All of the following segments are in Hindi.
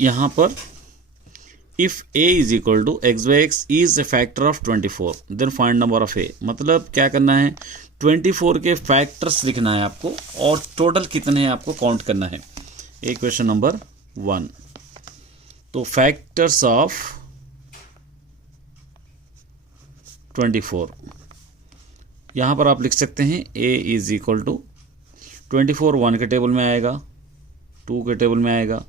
यहाँ पर if a is equal to x by x is a factor of 24 then find number of a। मतलब क्या करना है, 24 के फैक्टर्स लिखना है आपको और टोटल कितने हैं आपको काउंट करना है। ये क्वेश्चन नंबर 1। तो फैक्टर्स ऑफ 24 यहाँ पर आप लिख सकते हैं a इज इक्वल टू 24 1 के टेबल में आएगा, 2 के टेबल में आएगा,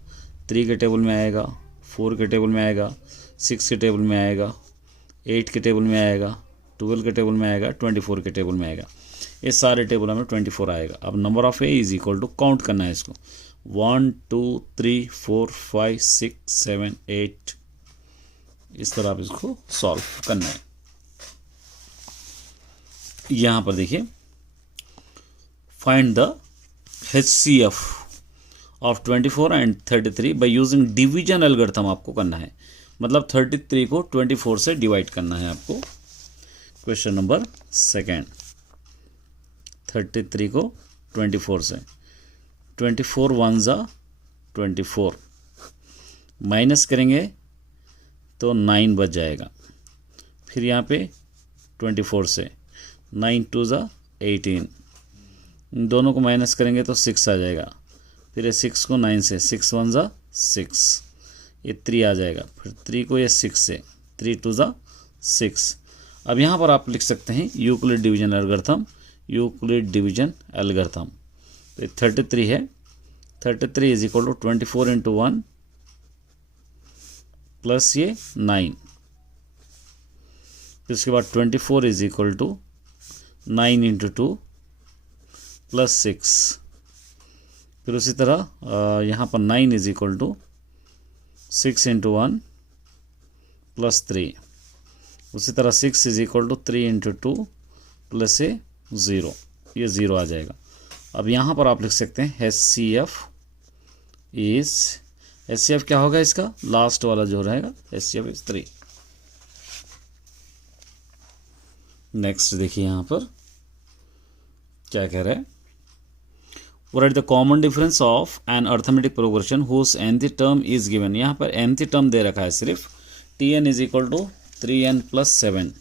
3 के टेबल में आएगा, 4 के टेबल में आएगा, 6 के टेबल में आएगा, 8 के टेबल में आएगा, 12 के टेबल में आएगा, 24 के टेबल में आएगा। ये सारे टेबल में 24 आएगा। अब number of a is equal to count करना है इसको 1 2 3 4 5 6 7 8, इस तरह आप इसको सॉल्व करना है। यहाँ पर देखिए find the HCF of 24 and 33 by using division algorithm आपको करना है। मतलब 33 को 24 से डिवाइड करना है आपको। क्वेश्चन नंबर 2, 33 को 24 से 24 1 ज़ा 24 माइनस करेंगे तो 9 बच जाएगा। फिर यहाँ पे 24 से 9 2 ज़ा 18, दोनों को माइनस करेंगे तो 6 आ जाएगा। फिर ये 6 को 9 से 6 1 ज़ा 6, ये 3 आ जाएगा। फिर 3 को ये 6 से 3 2 ज़ा 6। अब यहाँ पर आप लिख सकते हैं Euclid division algorithm, Euclid division algorithm. तो ये 33 है, 33 is equal to 24 into 1 plus ये 9, फिर उसके बाद 24 is equal to 9 into 2 plus 6। फिर उसी तरह यहाँ पर 9 is equal to 6 into 1 plus 3। उसी तरह 6 is equal to 3 into 2 plus ए 0, ये 0 आ जाएगा। अब यहाँ पर आप लिख सकते हैं HCF क्या होगा इसका, लास्ट वाला जो रहेगा HCF इज 3। नेक्स्ट देखिए यहाँ पर क्या कह रहा है, write the common difference of an arithmetic progression whose nth term is given। यहाँ पर nth term दे रखा है सिर्फ, tn is equal to 3n plus 7।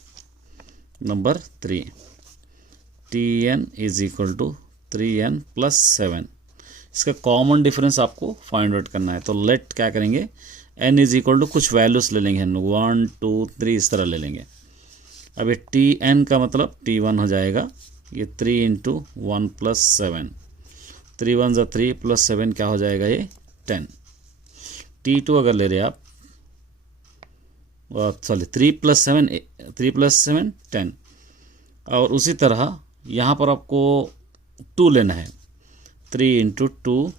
Number 3, tn is equal to 3n plus 7। इसका कॉमन डिफरेंस आपको फाइंड आउट करना है। तो लेट क्या करेंगे, n इज इक्वल टू कुछ वैल्यूज ले लेंगे हम लोग, 1 2 3 इस तरह ले लेंगे। अब ये tn का मतलब t1 हो जाएगा, ये 3 इंटू 1 प्लस 7, 3 1 ज़ा 3 प्लस 7 क्या हो जाएगा, ये 10। t2 अगर ले रहे आप, सॉरी 3 प्लस 7 10। और उसी तरह यहाँ पर आपको 2 लेना है, 3 इंटू 2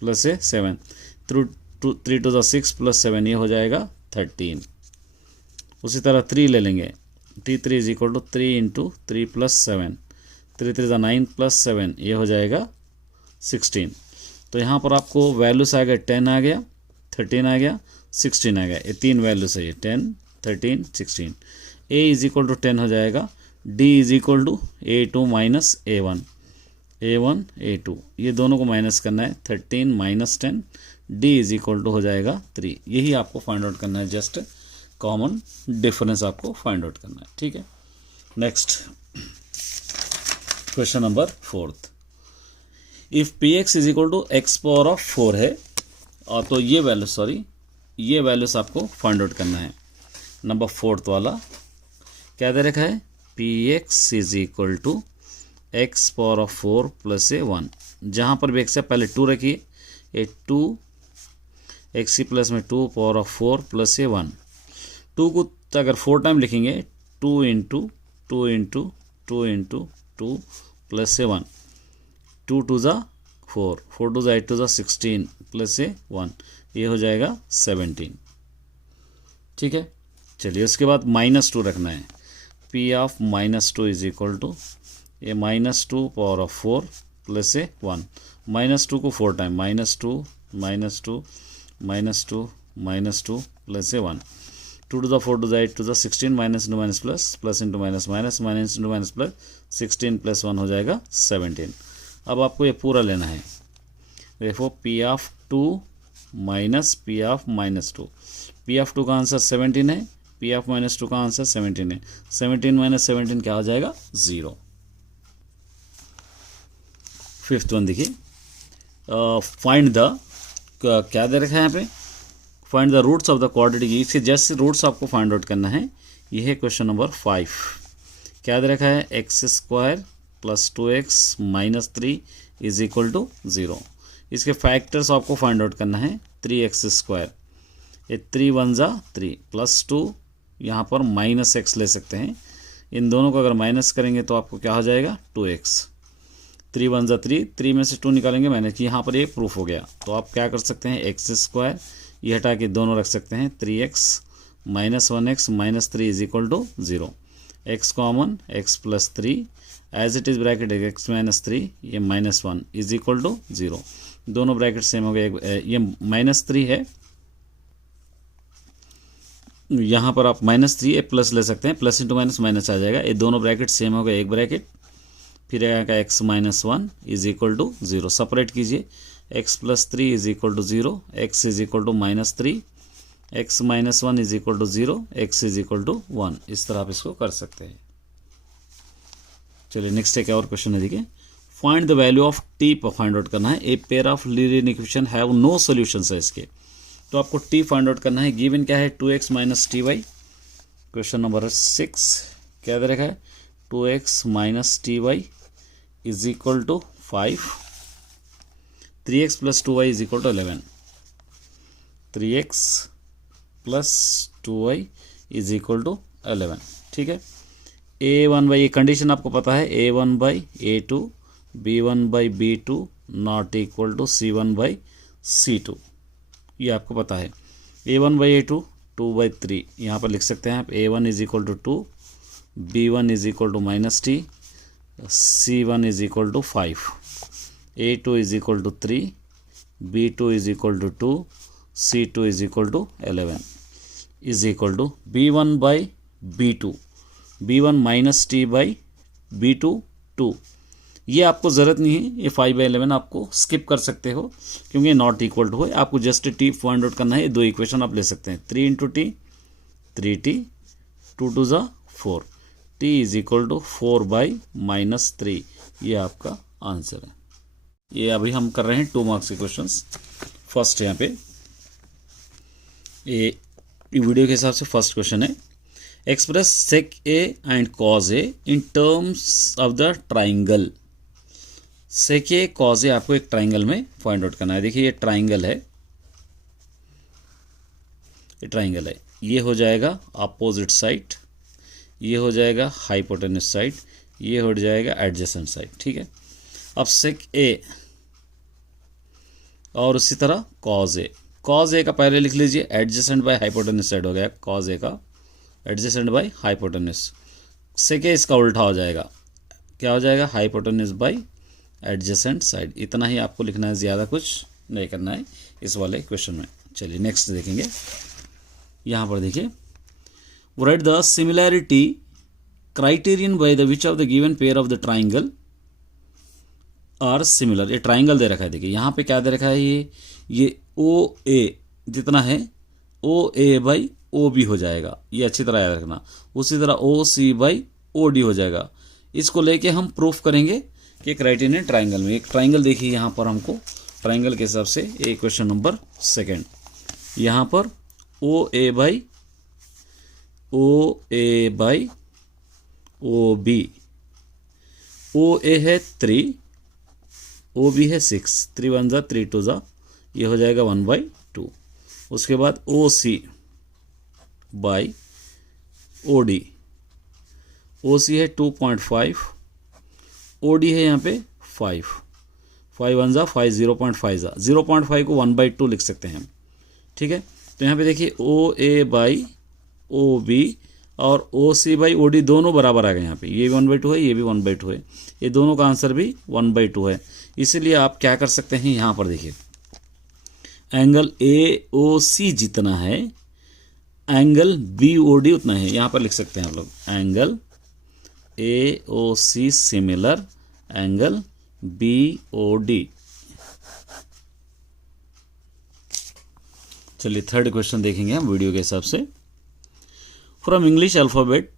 प्लस 7, 3 2 ज़ा 6 प्लस 7, ये हो जाएगा 13। उसी तरह 3 ले लेंगे, t3 is equal to 3 into 3 plus 7, 3 3 ज़ा 9 प्लस 7, ये हो जाएगा 16। तो यहाँ पर आपको वैल्यूस आ गए, 10 आ गया, 13 आ गया, 16 आ गया। ये 3 वैल्यूस है, ये 10 13 16। a इज इक्वल टू 10 हो जाएगा, d is equal to a2 minus a1, a1 a2, ये दोनों को माइनस करना है, 13 minus 10, d is equal to हो जाएगा 3। यही आपको फाइंड आउट करना है, जस्ट कॉमन डिफरेंस आपको फाइंड आउट करना है। ठीक है, next question number 4। If px is equal to x power of 4 है, और तो ये वैल्यूस आपको फाइंड आउट करना है। नंबर 4 वाला क्या दे रखा है, px is equal to x power of 4 plus 1। जहाँ पर भी एक्स है पहले 2 रखिए, ये 2 एक्स प्लस में 2 पावर ऑफ 4 प्लस 1। 2 को अगर 4 टाइम लिखेंगे, 2 इंटू 2 इंटू 2 इंटू 2 प्लस 1, 2 2 ज़ा 4, 4 2 ज़ा 8 2 ज़ा 16 प्लस 1, ये हो जाएगा 17। ठीक है, चलिए उसके बाद -2 रखना है। p of -2 is equal to ये -2 पावर ऑफ 4 प्लस 1। -2 को 4 time, -2 -2 -2 -2 plus 1, 2 to the 4 to the 8 to the 16, minus into minus plus, plus into minus minus, minus into minus plus, 16 plus 1 हो जाएगा 17। अब आपको ये पूरा लेना है। देखो p of 2 minus P of minus two. P of two का आंसर 17 है, पी ऑफ माइनस टू का आंसर 17 है। 17 माइनस 17 क्या हो जाएगा? 0। फिफ्थ वन देखिए, फाइंड द, क्या दे रखा है यहाँ पे? Find the roots of the quadratic, इसके जस्ट रूट्स आपको फाइंड आउट करना है। ये है क्वेश्चन नंबर 5। क्या दे रखा है? X square plus 2x minus 3 is equal to 0। इसके फैक्टर्स आपको फाइंड आउट करना है। 3x स्क्वायर, ये 3 वन ज़ा 3 प्लस 2, यहाँ पर माइनस x ले सकते हैं। इन दोनों को अगर माइनस करेंगे तो आपको क्या हो जाएगा? 2x। 3 वन ज़ा 3, 3 में से 2 निकालेंगे माइनस, यहाँ पर ये प्रूफ हो गया। तो आप क्या कर सकते हैं? एक्स स्क्वायर ये हटा के दोनों रख सकते हैं। 3x minus 1x minus 3 is equal to 0। x common, x plus 3 as it is bracket x minus 3, ये माइनस 1 इज इक्वल टू 0। दोनों ब्रैकेट सेम हो गए। ये माइनस 3 है, यहाँ पर आप माइनस 3 प्लस ले सकते हैं, प्लस इंटू माइनस माइनस आ जाएगा। ये दोनों ब्रैकेट सेम हो गए, एक ब्रैकेट, फिर आएगा x minus 1 is equal to 0। Separate कीजिए, x plus 3 is equal to 0, x is equal to minus 3, x minus 1 is equal to 0, x is equal to 1। इस तरह आप इसको कर सकते हैं। चलिए नेक्स्ट एक और क्वेश्चन है, देखिए find the value of t पर फाइंड आउट करना है। A pair of linear equation have no solutions है इसके, तो आपको t फाइंड आउट करना है। गिवन क्या है? 2x minus T Y. Question number 6 क्या दे रखा है? 2x minus T Y is equal to 5, 3x plus 2y is equal to 11। 3x plus 2y is equal to 11, ठीक है। a1 बाई, ये कंडीशन आपको पता है, a1 by a2, b1 by b2 not equal to c1 by c2, ये आपको पता है। a1 बाई a2 2 बाई 3, यहाँ पर लिख सकते हैं आप। a1 is equal to 2, b1 is equal to minus t, c1 is equal to 5, a2 is equal to 3, b2 is equal to 2, c2 is equal to 11 is equal to b1 by b2, b1 minus T by b2 2। ये आपको ज़रूरत नहीं है, ये 5/11 आपको स्किप कर सकते हो क्योंकि नॉट इक्वल टू है। आपको जस्ट टी फाइंड आउट करना है। दो इक्वेशन आप ले सकते हैं, 3 इंटू टी 3t, 2 2 ज़ा 4, t is equal to 4 by minus 3। ये आपका आंसर है। ये अभी हम कर रहे हैं 2 मार्क्स के क्वेश्चन। फर्स्ट यहाँ पे ये वीडियो के हिसाब से फर्स्ट क्वेश्चन है, express sec A and cos A in terms of the triangle. Sec A cos A आपको एक ट्राइंगल में फाइंड आउट करना है। देखिए ये ट्राइंगल है, ये ट्राइंगल है, ये हो जाएगा अपोजिट साइड, ये हो जाएगा हाइपोटेन्यूस साइड, ये हो जाएगा एडजेसेंट साइड, ठीक है। अब सेक ए और उसी तरह कॉज ए, कॉज ए का पहले लिख लीजिए, एडजेसेंट बाय हाइपोटेन्यूस साइड हो गया कॉज ए का, adjacent by hypotenuse. Sec A इसका उल्टा हो जाएगा, क्या हो जाएगा? Hypotenuse by adjacent side. इतना ही आपको लिखना है, ज़्यादा कुछ नहीं करना है इस वाले क्वेश्चन में। चलिए नेक्स्ट देखेंगे। यहाँ पर देखिए, write the similarity criterion by the which of the given pair of the triangle are similar. ये ट्राइंगल दे रखा है, देखिए यहाँ पे क्या दे रखा है, ये ओ ए जितना है ओ ए बाई ओ बी हो जाएगा, ये अच्छी तरह याद रखना। उसी तरह ओ सी बाई ओ डी हो जाएगा। इसको लेके हम प्रूफ करेंगे कि क्राइटेरियन ट्राइंगल में, एक ट्राइंगल देखिए यहाँ पर हमको ट्राइंगल के हिसाब से ये क्वेश्चन नंबर 2 यहाँ पर ओ ए बाई ओ बी, ओ ए है 3, ओ बी है 6, 3 1 ज़ा 3 2 ज़ा, ये हो जाएगा 1/2। उसके बाद ओ सी बाई ओ डी, ओ सी है 2.5, ओ डी है यहाँ पे 5, 5 1 ज़ा 5, 0.5 ज़ा, 0.5 को 1/2 लिख सकते हैं हम, ठीक है। तो यहाँ पे देखिए ओ ए बाई ओ बी और ओ सी बाई ओ डी दोनों बराबर आ गए यहाँ पे, ये भी 1/2 है, ये भी 1/2 है, ये दोनों का आंसर भी 1/2 है। इसीलिए आप क्या कर सकते हैं, यहाँ पर देखिए एंगल ए ओ सी जितना है एंगल बी ओ डी उतना है, यहाँ पर लिख सकते हैं हम लोग angle A O C similar angle B O D. चलिए थर्ड क्वेश्चन देखेंगे हम वीडियो के हिसाब से। From English alphabet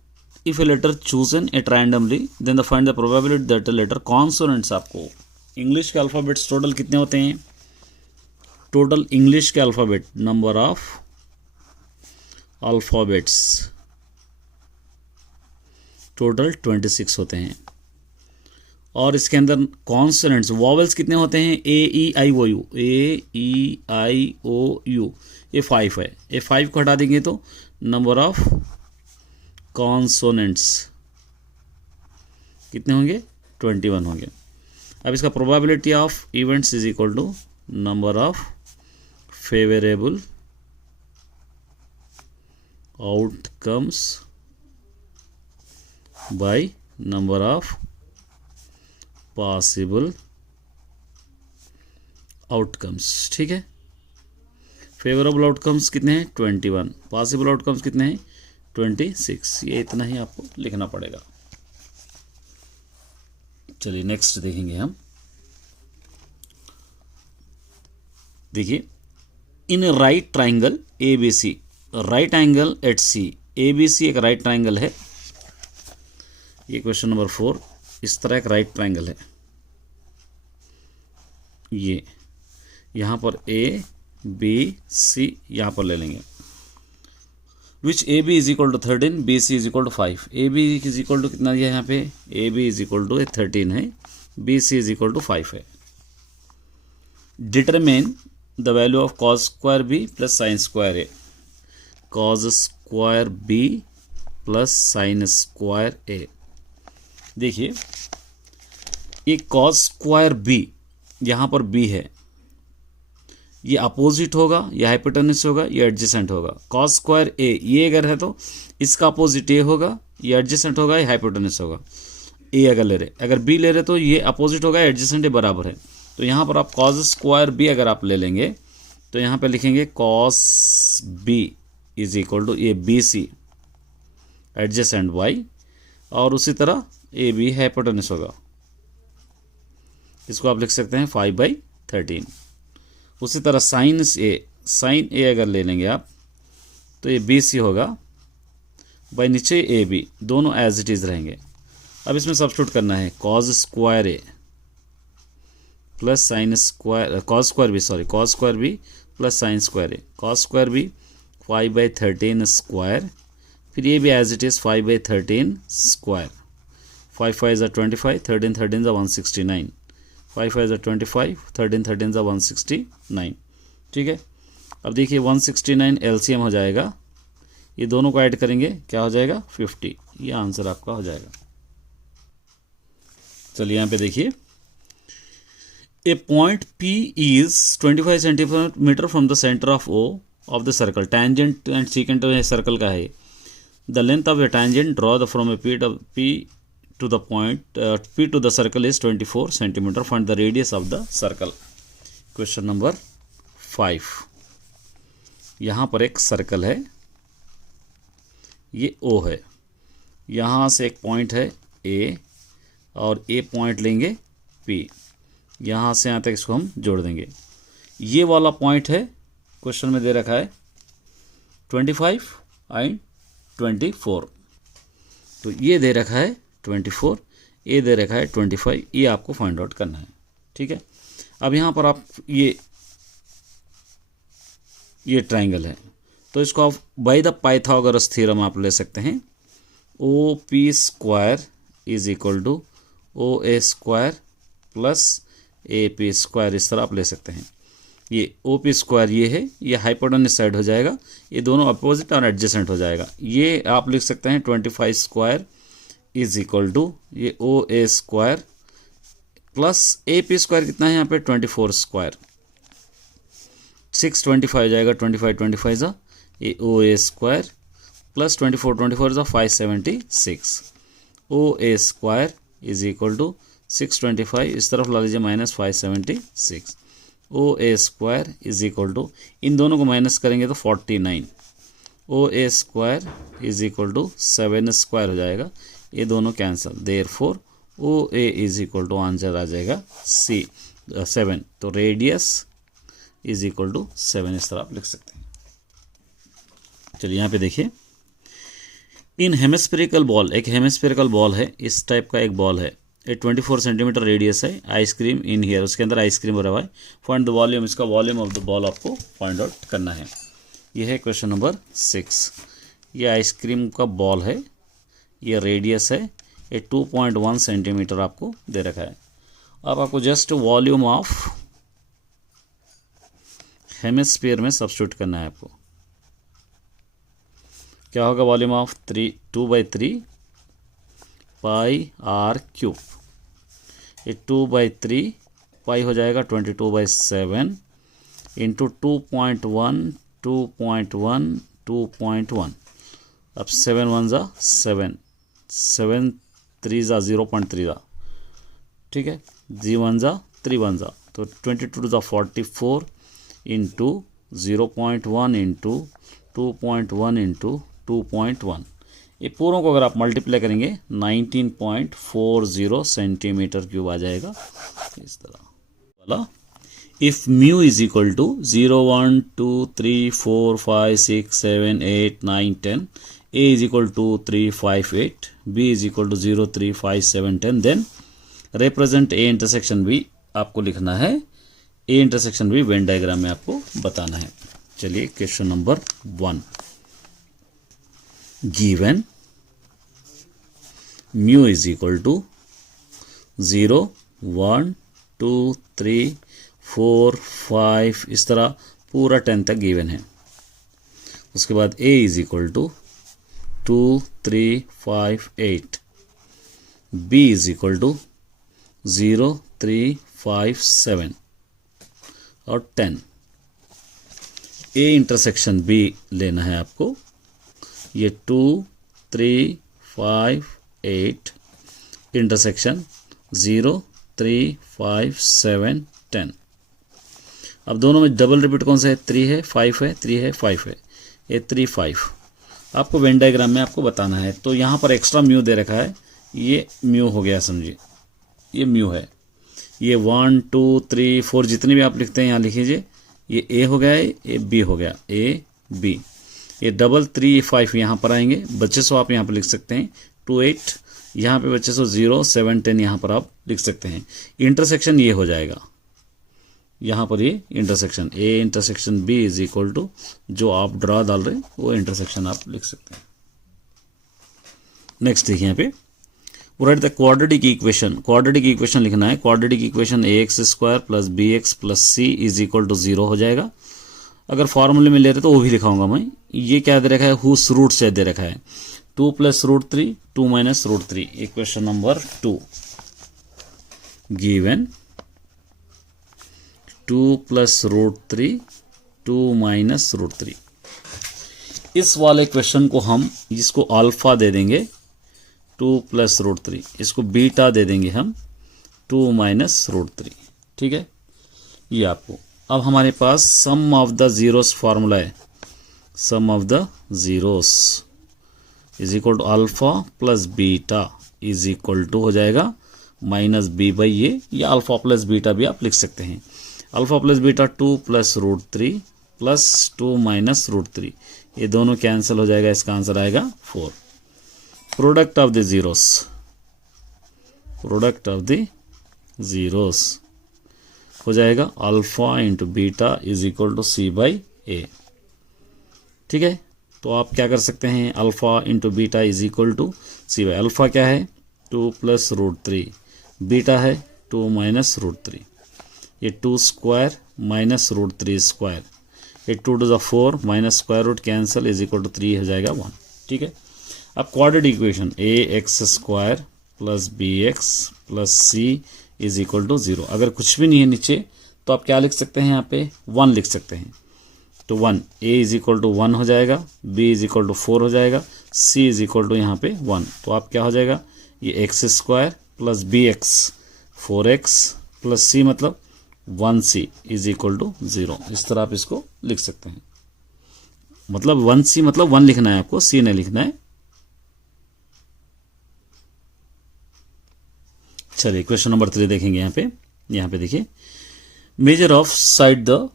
if a letter chosen at randomly then the find the probability that letter consonants. आपको इंग्लिश के अल्फ़ाबेट्स टोटल कितने होते हैं? टोटल इंग्लिश के alphabet, number of alphabets total 26 होते हैं। और इसके अंदर कॉन्सोनेंट्स वॉवेल्स कितने होते हैं? ए ई आई ओ you, A E I O you, ये 5 है। ये 5 को हटा देंगे तो नंबर ऑफ कॉन्सोनेंट्स कितने होंगे? 21 होंगे। अब इसका probability of events is equal to number of favourable outcomes by number of possible outcomes. ठीक है, फेवरेबल आउटकम्स कितने हैं? 21। पॉसिबल आउटकम्स कितने हैं? 26। ये इतना ही आपको लिखना पड़ेगा। चलिए नेक्स्ट देखेंगे हम। देखिए, in right triangle A B C, right angle at C, A B C एक राइट ट्राइंगल है। ये क्वेश्चन नंबर 4। इस तरह एक राइट ट्राइंगल है, ये यहाँ पर ए बी सी यहाँ पर ले लेंगे। Which A B is equal to 13, B C is equal to 5। A B is equal to कितना दिया है यहाँ पे? A B is equal to 13 है, B C is equal to 5 है। Determine the value of cos square B plus sine square A. Cos square B plus sine square A. देखिए, ये कॉस स्क्वायर बी, यहाँ पर बी है, ये अपोजिट होगा, ये हाइपोटेनस होगा, ये एडजेसेंट होगा। कॉस स्क्वायर ए, ये अगर है तो इसका अपोजिट ए होगा, ये एडजेसेंट होगा, ये हाइपोटेनस होगा। ए अगर ले रहे, अगर बी ले रहे तो ये अपोजिट होगा, एडजेसेंट ये बराबर है। तो यहाँ पर आप कॉस स्क्वायर बी अगर आप ले लेंगे तो यहाँ पे लिखेंगे cos B is equal to ये बी सी एडजेसेंट वाई, और उसी तरह ए बी हाइपोटेनस होगा, इसको आप लिख सकते हैं 5/13। उसी तरह साइन ए अगर ले लेंगे आप तो ये बी सी होगा, बाई नीचे ए बी, दोनों एज इट इज़ रहेंगे। अब इसमें सब्स्टिट्यूट करना है cos square A plus sine square, cos square B plus sine square A. Cos square B 5/13 square, फिर ये भी as it is 5/13 square. 5 5 are 25, 13 13 are 169, 5 5 are 25, 13 13 are 169। ठीक है, अब देखिए 169 एलसीएम हो जाएगा, ये दोनों को ऐड करेंगे क्या हो जाएगा? 50। ये आंसर आपका हो जाएगा। चलिए यहाँ पे देखिए, a point P is 25 centimetre from the centre of O of the circle. Tangent and secant circle का है। The length of the tangent draw the from a P to the point P to the circle is 24 centimeter. Find the radius of the circle. Question number 5। यहाँ पर एक सर्कल है, ये O है, यहाँ से एक पॉइंट है A और A पॉइंट लेंगे P, यहाँ से यहाँ तक इसको हम जोड़ देंगे। ये वाला पॉइंट है, क्वेश्चन में दे रखा है 25 एंड 24, तो ये दे रखा है 24, ये दे रखा है 25, ये आपको फाइंड आउट करना है। ठीक है, अब यहाँ पर आप ये ट्राइंगल है, तो इसको आप बाय द पाइथागोरस थ्योरम आप ले सकते हैं। O P square is equal to O A square plus A P square, इस तरह आप ले सकते हैं। ये ओ पी स्क्वायर ये है, ये हाइपोटेनस साइड हो जाएगा, ये दोनों अपोजिट और एडजेसेंट हो जाएगा। ये आप लिख सकते हैं 25 स्क्वायर इज इक्वल टू ये O A square plus A P square कितना है यहाँ पे 24 स्क्वायर, 625 हो जाएगा, 25 जा ये ओ ए स्क्वायर प्लस 24 जा 576। O A square is equal to 625, इस तरफ ला लीजिए minus 576। O A square is equal to, इन दोनों को माइनस करेंगे तो 49। O A square is equal to 7 square हो जाएगा, ये दोनों cancel, therefore O A is equal to answer आ जाएगा C 7। तो रेडियस इज इक्वल टू 7, इस तरह आप लिख सकते हैं। चलिए यहाँ पे देखिए, इन हेमिस्फेरिकल बॉल, एक हेमिस्फेरिकल बॉल है, इस टाइप का एक बॉल है, ये 24 सेंटीमीटर रेडियस है, आइसक्रीम इन हियर, उसके अंदर आइसक्रीम भरा हुआ है, फाइंड द वॉल्यूम, इसका वॉल्यूम ऑफ द बॉल आपको फाइंड आउट करना है। ये है क्वेश्चन नंबर 6। ये आइसक्रीम का बॉल है, ये रेडियस है, ये 2.1 सेंटीमीटर आपको दे रखा है। अब आपको जस्ट वॉल्यूम ऑफ हेमिस्फीयर में सब्स्टिट्यूट करना है आपको। क्या होगा volume of 2/3 pi r cube, ये 2/3 पाई हो जाएगा 22/7 इंटू 2.1 2.1 2.1। अब 7 1 ज़ा 7 7 3 ज़ा 0.3 ज़ा, ठीक है, 3 1 ज़ा 3 1 ज़ा, तो 22 ज़ा 44 इंटू 0.1 इंटू 2.1 इंटू 2.1, ये पूरों को अगर आप मल्टीप्लाई करेंगे 19.40 सेंटीमीटर क्यूब आ जाएगा इस तरह वाला। If mu is equal to 0 1 2 3 4 5 6 7 8 9 10, A is equal to 3 5 8, B is equal to 0 3 5 7 10, then represent A intersection B आपको लिखना है, A intersection B Venn diagram में आपको बताना है। चलिए question number 1, given mu is equal to 0 1 2 3 4 5, इस तरह पूरा 10 तक गिवन है। उसके बाद A is equal to 2 3 5 8, B is equal to 0 3 5 7 और 10। A इंटरसेक्शन B लेना है आपको, ये 2 3 5 8 इंटरसेक्शन 0 3 5 7 10। अब दोनों में डबल रिपीट कौन सा है, 3 है 5 है, 3 है 5 है, ये 3 5 आपको वेन डायग्राम में आपको बताना है। तो यहाँ पर एक्स्ट्रा म्यू दे रखा है, ये म्यू हो गया समझिए, ये म्यू है, ये 1 2 3 4 जितने भी आप लिखते हैं यहाँ लिख लीजिए, ये A हो गया है, ये B हो गया, A B, ये डबल 3 5 यहाँ पर आएंगे, बच्चे सो आप यहाँ पर लिख सकते हैं 2 8, यहाँ पे बच्चे सो 0 7 10 यहाँ पर आप लिख सकते हैं। इंटरसेक्शन ये हो जाएगा, यहाँ पर ये intersection A intersection B is equal to जो आप ड्रा डाल रहे हैं वो इंटरसेक्शन आप लिख सकते हैं। नेक्स्ट देखिए यहाँ पे, right the quadratic equation, quadratic equation लिखना है। Quadratic equation ax² plus bx plus c is equal to 0 हो जाएगा। अगर फॉर्मूले में ले रहे तो वो भी लिखाऊंगा मैं। ये क्या दे रखा है, हुस रूट से दे रखा है 2 + √3 2 - √3। Equation number 2, given 2 + √3 2 - √3। इस वाले क्वेश्चन को हम इसको अल्फा दे देंगे 2 + √3, इसको बीटा दे देंगे हम 2 - √3, ठीक है। ये आपको अब हमारे पास sum of the zeros formula है, sum of the zeros is equal to alpha plus beta is equal to हो जाएगा -b/a, या अल्फा प्लस बीटा भी आप लिख सकते हैं। अल्फा प्लस बीटा 2 + √3 प्लस 2 - √3, ये दोनों कैंसिल हो जाएगा, इसका आंसर आएगा 4। Product of the zeros, product of the zeros हो जाएगा alpha into beta is equal to c/a, ठीक है। तो आप क्या कर सकते हैं, alpha into beta is equal to c/, alpha क्या है 2 + √3, बीटा है 2 - √3, ये 2² -√3², ये 2 to the 4 minus square root cancel is equal to 3 हो जाएगा 1, ठीक है। अब quadratic equation ax² plus bx plus c is equal to 0। अगर कुछ भी नहीं है नीचे तो आप क्या लिख सकते हैं, यहाँ पे 1 लिख सकते हैं। तो 1 a इज इक्वल टू 1 हो जाएगा, b इज इक्वल टू 4 हो जाएगा, c इज इक्वल टू यहाँ पे 1। तो आप क्या हो जाएगा, ये x² plus bx 4x plus c मतलब 1c इज इक्वल टू 0। इस तरह आप इसको लिख सकते हैं। मतलब 1c मतलब 1 लिखना है आपको, c नहीं लिखना है। चलिए क्वेश्चन नंबर 3 देखेंगे। यहाँ पे देखिए, measure of side the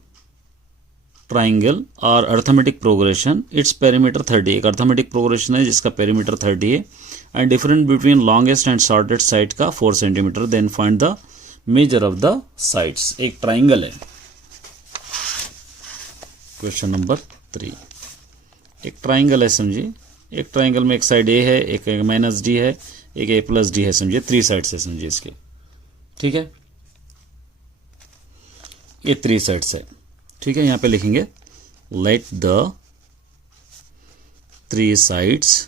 triangle और अर्थमेटिक प्रोग्रेशन, इट्स पेरीमीटर 30, एक अर्थमेटिक प्रोग्रेशन है जिसका पेरीमीटर 30 है, and difference between longest and shortest side का 4 centimetre, then find the measure of the sides. एक ट्राइंगल है, क्वेश्चन नंबर 3, एक ट्राइंगल है समझिए, एक ट्राइंगल में एक साइड ए है, एक माइनस डी है, एक ए प्लस डी है, समझिए 3 साइड्स है समझिए इसके, ठीक है, ये 3 साइड्स है, ठीक है। यहाँ पे लिखेंगे let the 3 sides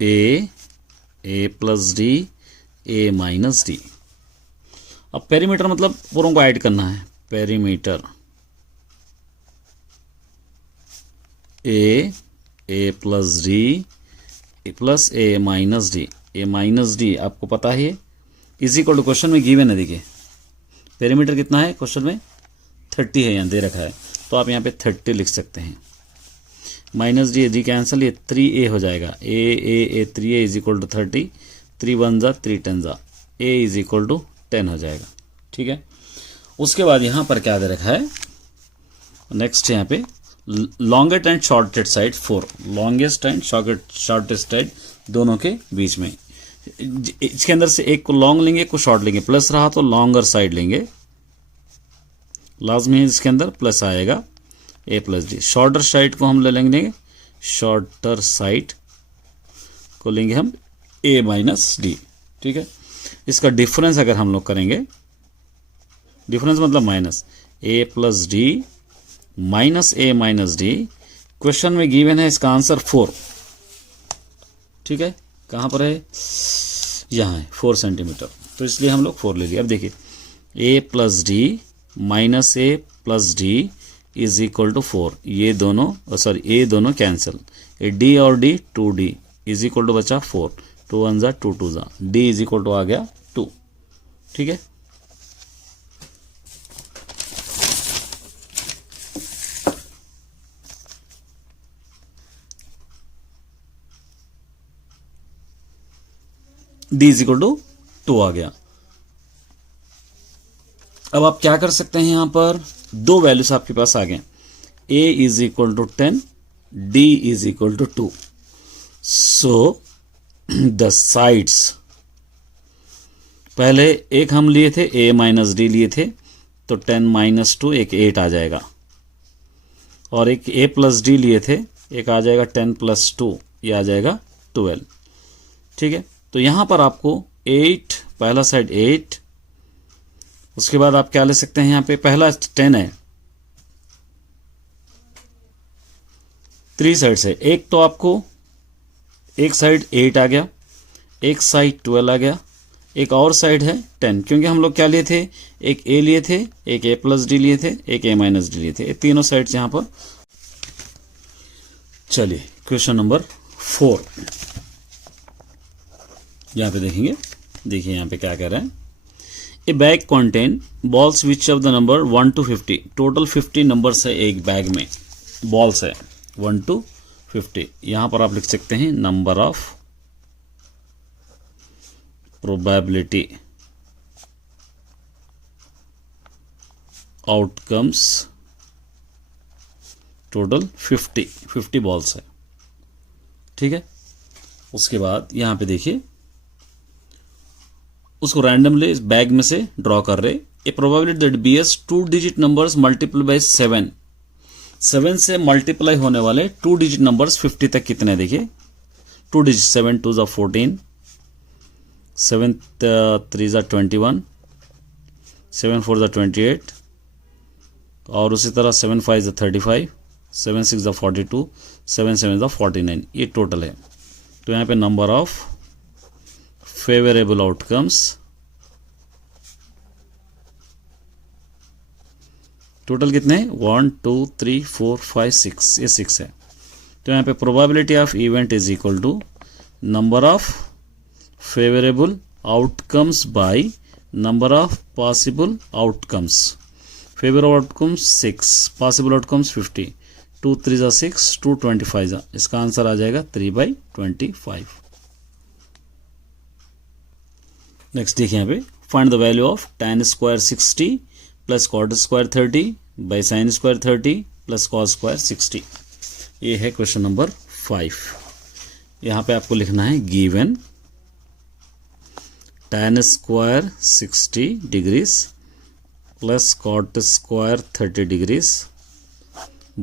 A plus D, A minus D. अब पेरीमीटर मतलब पूरों को ऐड करना है, पेरीमीटर ए प्लस डी प्लस ए माइनस डी, ए माइनस डी आपको पता है इज इक्वल टू, क्वेश्चन में गिवन है, देखिए पेरीमीटर कितना है क्वेश्चन में 30 है, यहाँ दे रखा है, तो आप यहाँ पे 30 लिख सकते हैं। माइनस डी कैंसिल, ये 3a हो जाएगा, ए 3a इज इक्वल टू 30, 3 1 जा 3 10 जा, a इज इक्वल टू 10 हो जाएगा, ठीक है। उसके बाद यहाँ पर क्या दे रखा है, नेक्स्ट यहाँ पे longest and shortest side 4, longest and shortest side दोनों के बीच में, इसके अंदर से एक को लॉन्ग लेंगे, एक को शॉर्ट लेंगे, प्लस रहा तो लॉन्गर साइड लेंगे, लाजमी इसके अंदर प्लस आएगा, ए प्लस डी। शॉर्टर साइड को हम ले लेंगे, शॉर्टर साइड को लेंगे हम ए माइनस डी, ठीक है। इसका डिफरेंस अगर हम लोग करेंगे, डिफरेंस मतलब minus A plus D minus A minus D, question में गिवन है इसका आंसर 4, ठीक है। कहाँ पर है, यहाँ है 4 सेंटीमीटर, तो इसलिए हम लोग 4 ले लिया। अब देखिए A plus D minus A plus D is equal to 4, ये दोनों सॉरी ए दोनों कैंसिल, ए डी और D 2d is equal to बचा 4, 2 1 जा 2 2 जा, डी इज इक्वल टू आ गया 2, ठीक है। डी इज इक्वल टू 2 आ गया। अब आप क्या कर सकते हैं, यहां पर 2 वैल्यूज आपके पास आ गए, a is equal to 10, d is equal to 2, so the sides, पहले एक हम लिए थे a माइनस डी लिए थे, तो 10 माइनस 2 एक 8 आ जाएगा, और एक a प्लस डी लिए थे, एक आ जाएगा 10 प्लस 2, ये आ जाएगा 12, ठीक है। तो यहां पर आपको 8, पहला साइड 8, उसके बाद आप क्या ले सकते हैं, यहां पे पहला 10 है, 3 साइड से, एक तो आपको एक साइड 8 आ गया, एक साइड 12 आ गया, एक और साइड है 10, क्योंकि हम लोग क्या लिए थे, एक a लिए थे, एक a प्लस डी लिए थे, एक a माइनस डी लिए थे, ये तीनों साइड्स यहां पर। चलिए क्वेश्चन नंबर 4 यहां पे देखेंगे, देखिए यहां पे क्या कह रहा है, ए bag contain balls which of the number 1 to 50, total 50 numbers है एक बैग में, बॉल्स है 1 to 50, यहां पर आप लिख सकते हैं number of probability outcomes, total 50 balls है, ठीक है। उसके बाद यहां पे देखिए उसको रैंडमली इस बैग में से ड्रॉ कर रहे, a probability that BS 2 digit numbers multiply by 7 से मल्टीप्लाई होने वाले 2 डिजिट नंबर्स 50 तक कितने, देखिए 2 डिजिट, 7 2 14, 7 3 21, 7 4 28, और उसी तरह 7 5 35, 7 6 42, 7 7 49, ये टोटल है। तो यहाँ पे number of favourable outcomes, total कितने, 1 2 3 4 5 6, ये 6 है। तो यहाँ पे probability of event is equal to number of favourable outcomes by number of possible outcomes, favourable outcomes 6, possible outcomes 50, 2 3 6, 2 25, इसका आंसर आ जाएगा 3/25। नेक्स्ट देखिए यहाँ पे find the value of tan² 60 plus cot square 30 by sine square 30 plus cos square 60। ये है क्वेश्चन नंबर 5। यहाँ पे आपको लिखना है given tan square 60 degrees plus cot square 30 degrees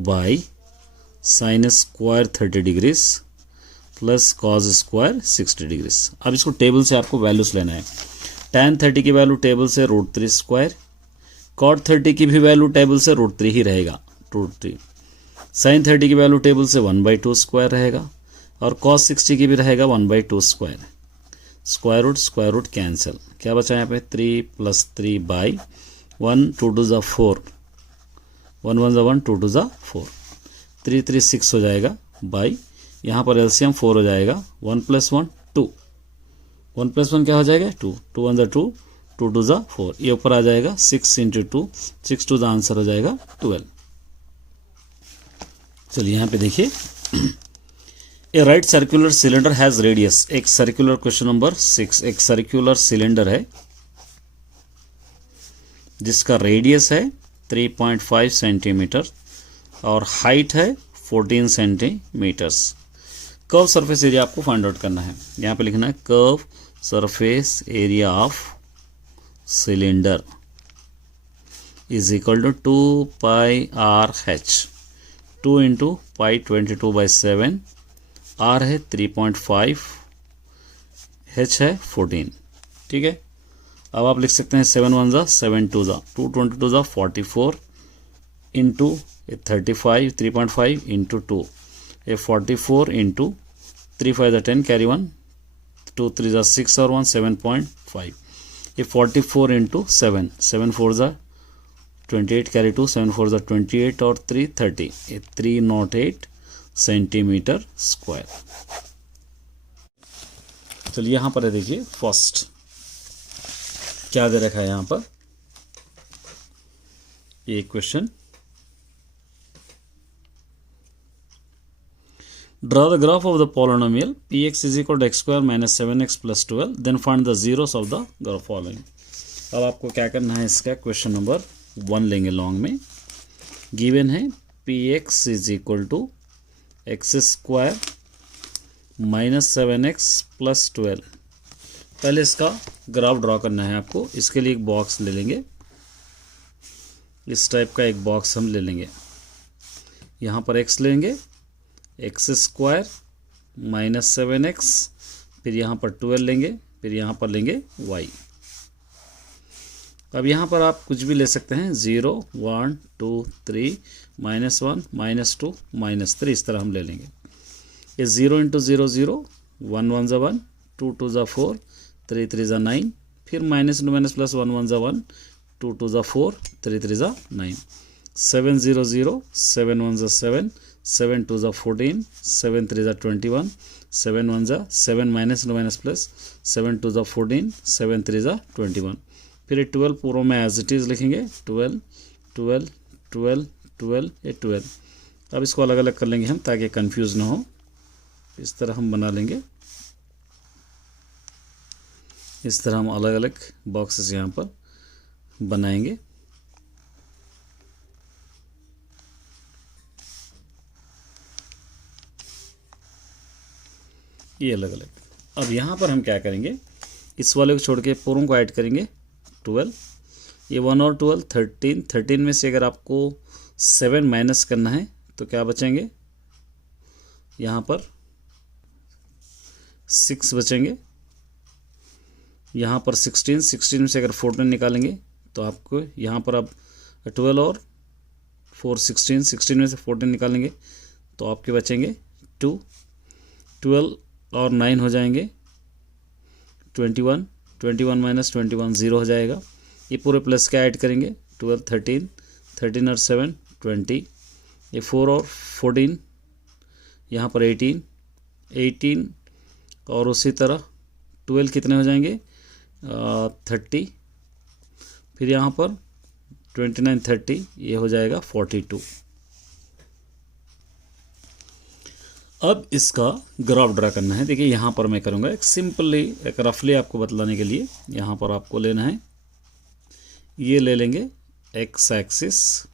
by sine square 30 degrees plus cos square 60 degrees. अब इसको टेबल से आपको वैल्यूज लेना है। tan 30 की वैल्यू टेबल से √3 स्क्वायर, कॉट 30 की भी वैल्यू टेबल से √3 ही रहेगा, √3। साइन 30 की वैल्यू टेबल से 1/2 स्क्वायर रहेगा और कॉस 60 की भी रहेगा 1/2 स्क्वायर। स्क्वायर रूट कैंसिल, क्या बचा यहाँ पे 3 + 3 बाई 1 2 2 ज़ा 4, 1 1 ज़ा 1 2 2 ज़ा 4, 3 3 6 हो जाएगा बाई, यहाँ पर एलसीएम 4 हो जाएगा, 1 + 1 2, 1 + 1 क्या हो जाएगा 2, 2 1 ज़ा 2, 2 2 ज़ा 4, ये ऊपर आ जाएगा 6 × 2, 6 2 ज़ा आंसर हो जाएगा 12। चलिए यहाँ पे देखिए, a right circular cylinder has radius, एक सर्कुलर क्वेश्चन नंबर 6, एक सर्कुलर सिलेंडर है जिसका रेडियस है 3.5 सेंटीमीटर और हाइट है 14 सेंटीमीटर्स। कर्व सरफेस एरिया आपको फाइंड आउट करना है। यहाँ पे लिखना है curve surface area of cylinder is equal to 2πRH, 2 × π22/7, R है 3.5, H है 14। ठीक है, अब आप लिख सकते हैं 7 1 ज़ा 7 2 ज़ा 2 22 ज़ा 44 इंटू 35, 3.5 × 2, ये 44 × 3 5 ज़ा 10, कैरी 1, 2 3 ज़ा 6 और 1 7.5, ये 44 × 7, 7 4 ज़ा 28, कैरी 2, 7 4 ज़ा 28 और 3 30, ये 308 सेंटीमीटर स्क्वायर। चलिए यहाँ पर है, देखिए फर्स्ट क्या दे रखा है यहाँ पर, ये question, draw the graph of the polynomial px is equal to x² - 7x + 12, then find the zeros of the graph following। अब आपको क्या करना है, इसका क्वेश्चन नंबर 1 लेंगे लॉन्ग में। गिवन है px is equal to x² - 7x + 12। पहले इसका ग्राफ ड्रॉ करना है आपको। इसके लिए एक बॉक्स ले लेंगे, इस टाइप का एक बॉक्स हम ले लेंगे। यहाँ पर x लेंगे, x² - 7x, फिर यहाँ पर 12 लेंगे, फिर यहाँ पर लेंगे y। अब यहाँ पर आप कुछ भी ले सकते हैं, 0 1 2 3 -1 -2 -3, इस तरह हम ले लेंगे। ये 0 × 0 0, 1 1 ज़ा 1, 2 2 ज़ा 4, 3 3 ज़ा 9, फिर -2 -+ 1 1 ज़ा 1, 2 2 ज़ा 4, 3 3 ज़ा 9, 7 0 0, 7 1 ज़ा 7, 7 2 ज़ा 14, 7 3 ज़ा 21, 7 1 ज़ा 7 -+ 7 2 ज़ा 14, 7 3 ज़ा 21, फिर 12 पूर्व में एज इट इज़ लिखेंगे, 12 12 12 12, ये 12। अब इसको अलग अलग कर लेंगे हम ताकि कंफ्यूज ना हो। इस तरह हम बना लेंगे, इस तरह हम अलग अलग बॉक्सेस यहाँ पर बनाएंगे। ये अलग अलग। अब यहाँ पर हम क्या करेंगे, इस वाले को छोड़ के पूरों को ऐड करेंगे, 12, ये 1 और 12 13, 13 में से अगर आपको 7 माइनस करना है तो क्या बचेंगे, यहाँ पर 6 बचेंगे, यहाँ पर 16, 16 में से अगर 14 निकालेंगे तो आपको यहाँ पर अब 12 और 4 16, 16 में से 14 निकालेंगे तो आपके बचेंगे 2, 12 और 9 हो जाएंगे 21, 21 - 21 0 हो जाएगा। ये पूरे प्लस का ऐड करेंगे, 12 13, 13 और 7 20, ये 4 और 14, यहाँ पर 18, 18 और उसी तरह 12 कितने हो जाएंगे 30, फिर यहाँ पर 29 30, ये हो जाएगा 42। अब इसका ग्राफ ड्रा करना है। देखिए यहाँ पर मैं करूँगा एक सिंपली, एक रफली आपको बतलाने के लिए। यहाँ पर आपको लेना है, ये ले लेंगे एक्स एक्सिस,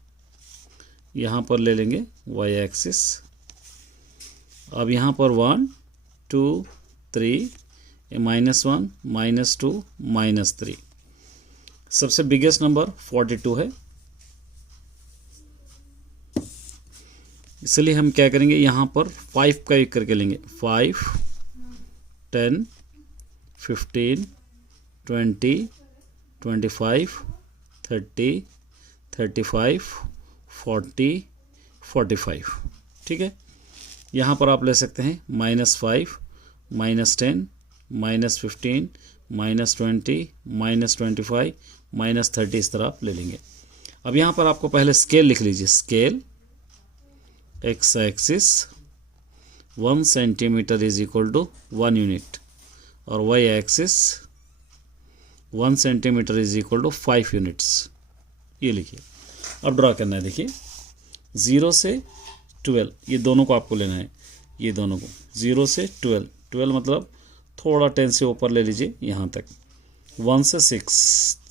यहाँ पर ले लेंगे वाई एक्सिस। अब यहाँ पर 1 2 3, -1 -2 -3। सबसे बिगेस्ट नंबर 42 है, इसलिए हम क्या करेंगे, यहाँ पर 5 का एक करके लेंगे। 5 10 15 20 25 30 35 40 45। ठीक है, यहाँ पर आप ले सकते हैं -5 -10 -15 -20 -25 -30, इस तरह आप ले लेंगे। अब यहाँ पर आपको पहले स्केल लिख लीजिए। Scale X axis 1 centimetre is equal to 1 unit, और Y axis 1 centimetre is equal to 5 units. ये लिखिए। अब ड्रा करना है, देखिए 0 से 12, ये दोनों को आपको लेना है, ये दोनों को 0 से 12, 12 मतलब थोड़ा 10 से ऊपर ले लीजिए यहाँ तक। 1 से 6,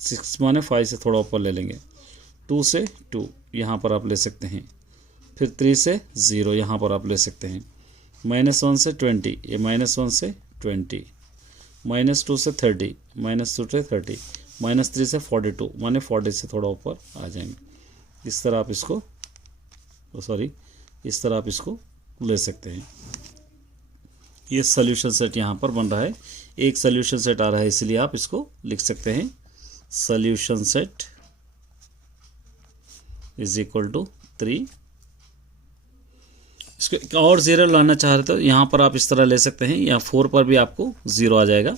6 माने 5 से थोड़ा ऊपर ले लेंगे। 2 से 2 यहाँ पर आप ले सकते हैं, फिर 3 से 0 यहाँ पर आप ले सकते हैं। -1 से 20, ये -1 से 20, -2 से 30, -2 से 30, -3 से 42, माने 40 से थोड़ा ऊपर आ जाएंगे। इस तरह आप इसको इस तरह आप इसको ले सकते हैं। ये सोल्यूशन सेट यहाँ पर बन रहा है, एक सोल्यूशन सेट आ रहा है, इसलिए आप इसको लिख सकते हैं solution set is equal to 3। इसको और 0 लाना चाह रहे तो यहाँ पर आप इस तरह ले सकते हैं, या 4 पर भी आपको 0 आ जाएगा।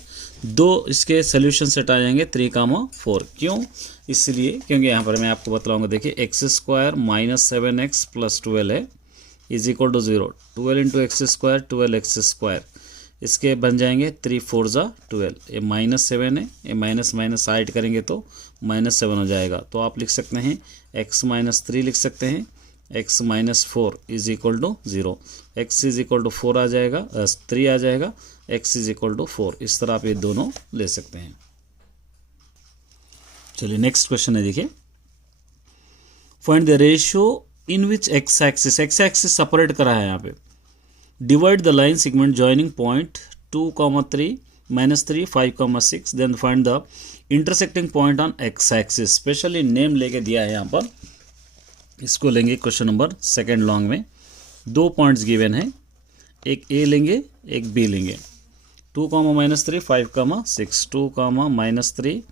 2 इसके सोल्यूशन सेट आ जाएंगे 3, 4। क्यों? इसलिए क्योंकि यहाँ पर मैं आपको बतलाऊंगा। देखिए x² -7x + 12 है is equal to 0। 12 × x², 12x², इसके बन जाएंगे 3 4 × 12। ये -7 है, ये माइनस ऐड करेंगे तो -7 हो जाएगा। तो आप लिख सकते हैं x - 3 लिख सकते हैं, x - 4 is equal to 0। x is equal to 4 आ जाएगा, 3 आ जाएगा, x इज इक्वल टू 4। इस तरह आप ये दोनों ले सकते हैं। चलिए नेक्स्ट क्वेश्चन है, देखिए find the ratio in which x axis separate करा है यहाँ पे। Divide the line segment joining point 2, 3 -3 5, 6, then find the intersecting point on x axis. Specially name लेके दिया है यहाँ पर, इसको लेंगे क्वेश्चन नंबर 2 लॉन्ग में। 2 पॉइंट्स गिवन है, एक ए लेंगे एक बी लेंगे। 2, -3 5, 6, 2, -3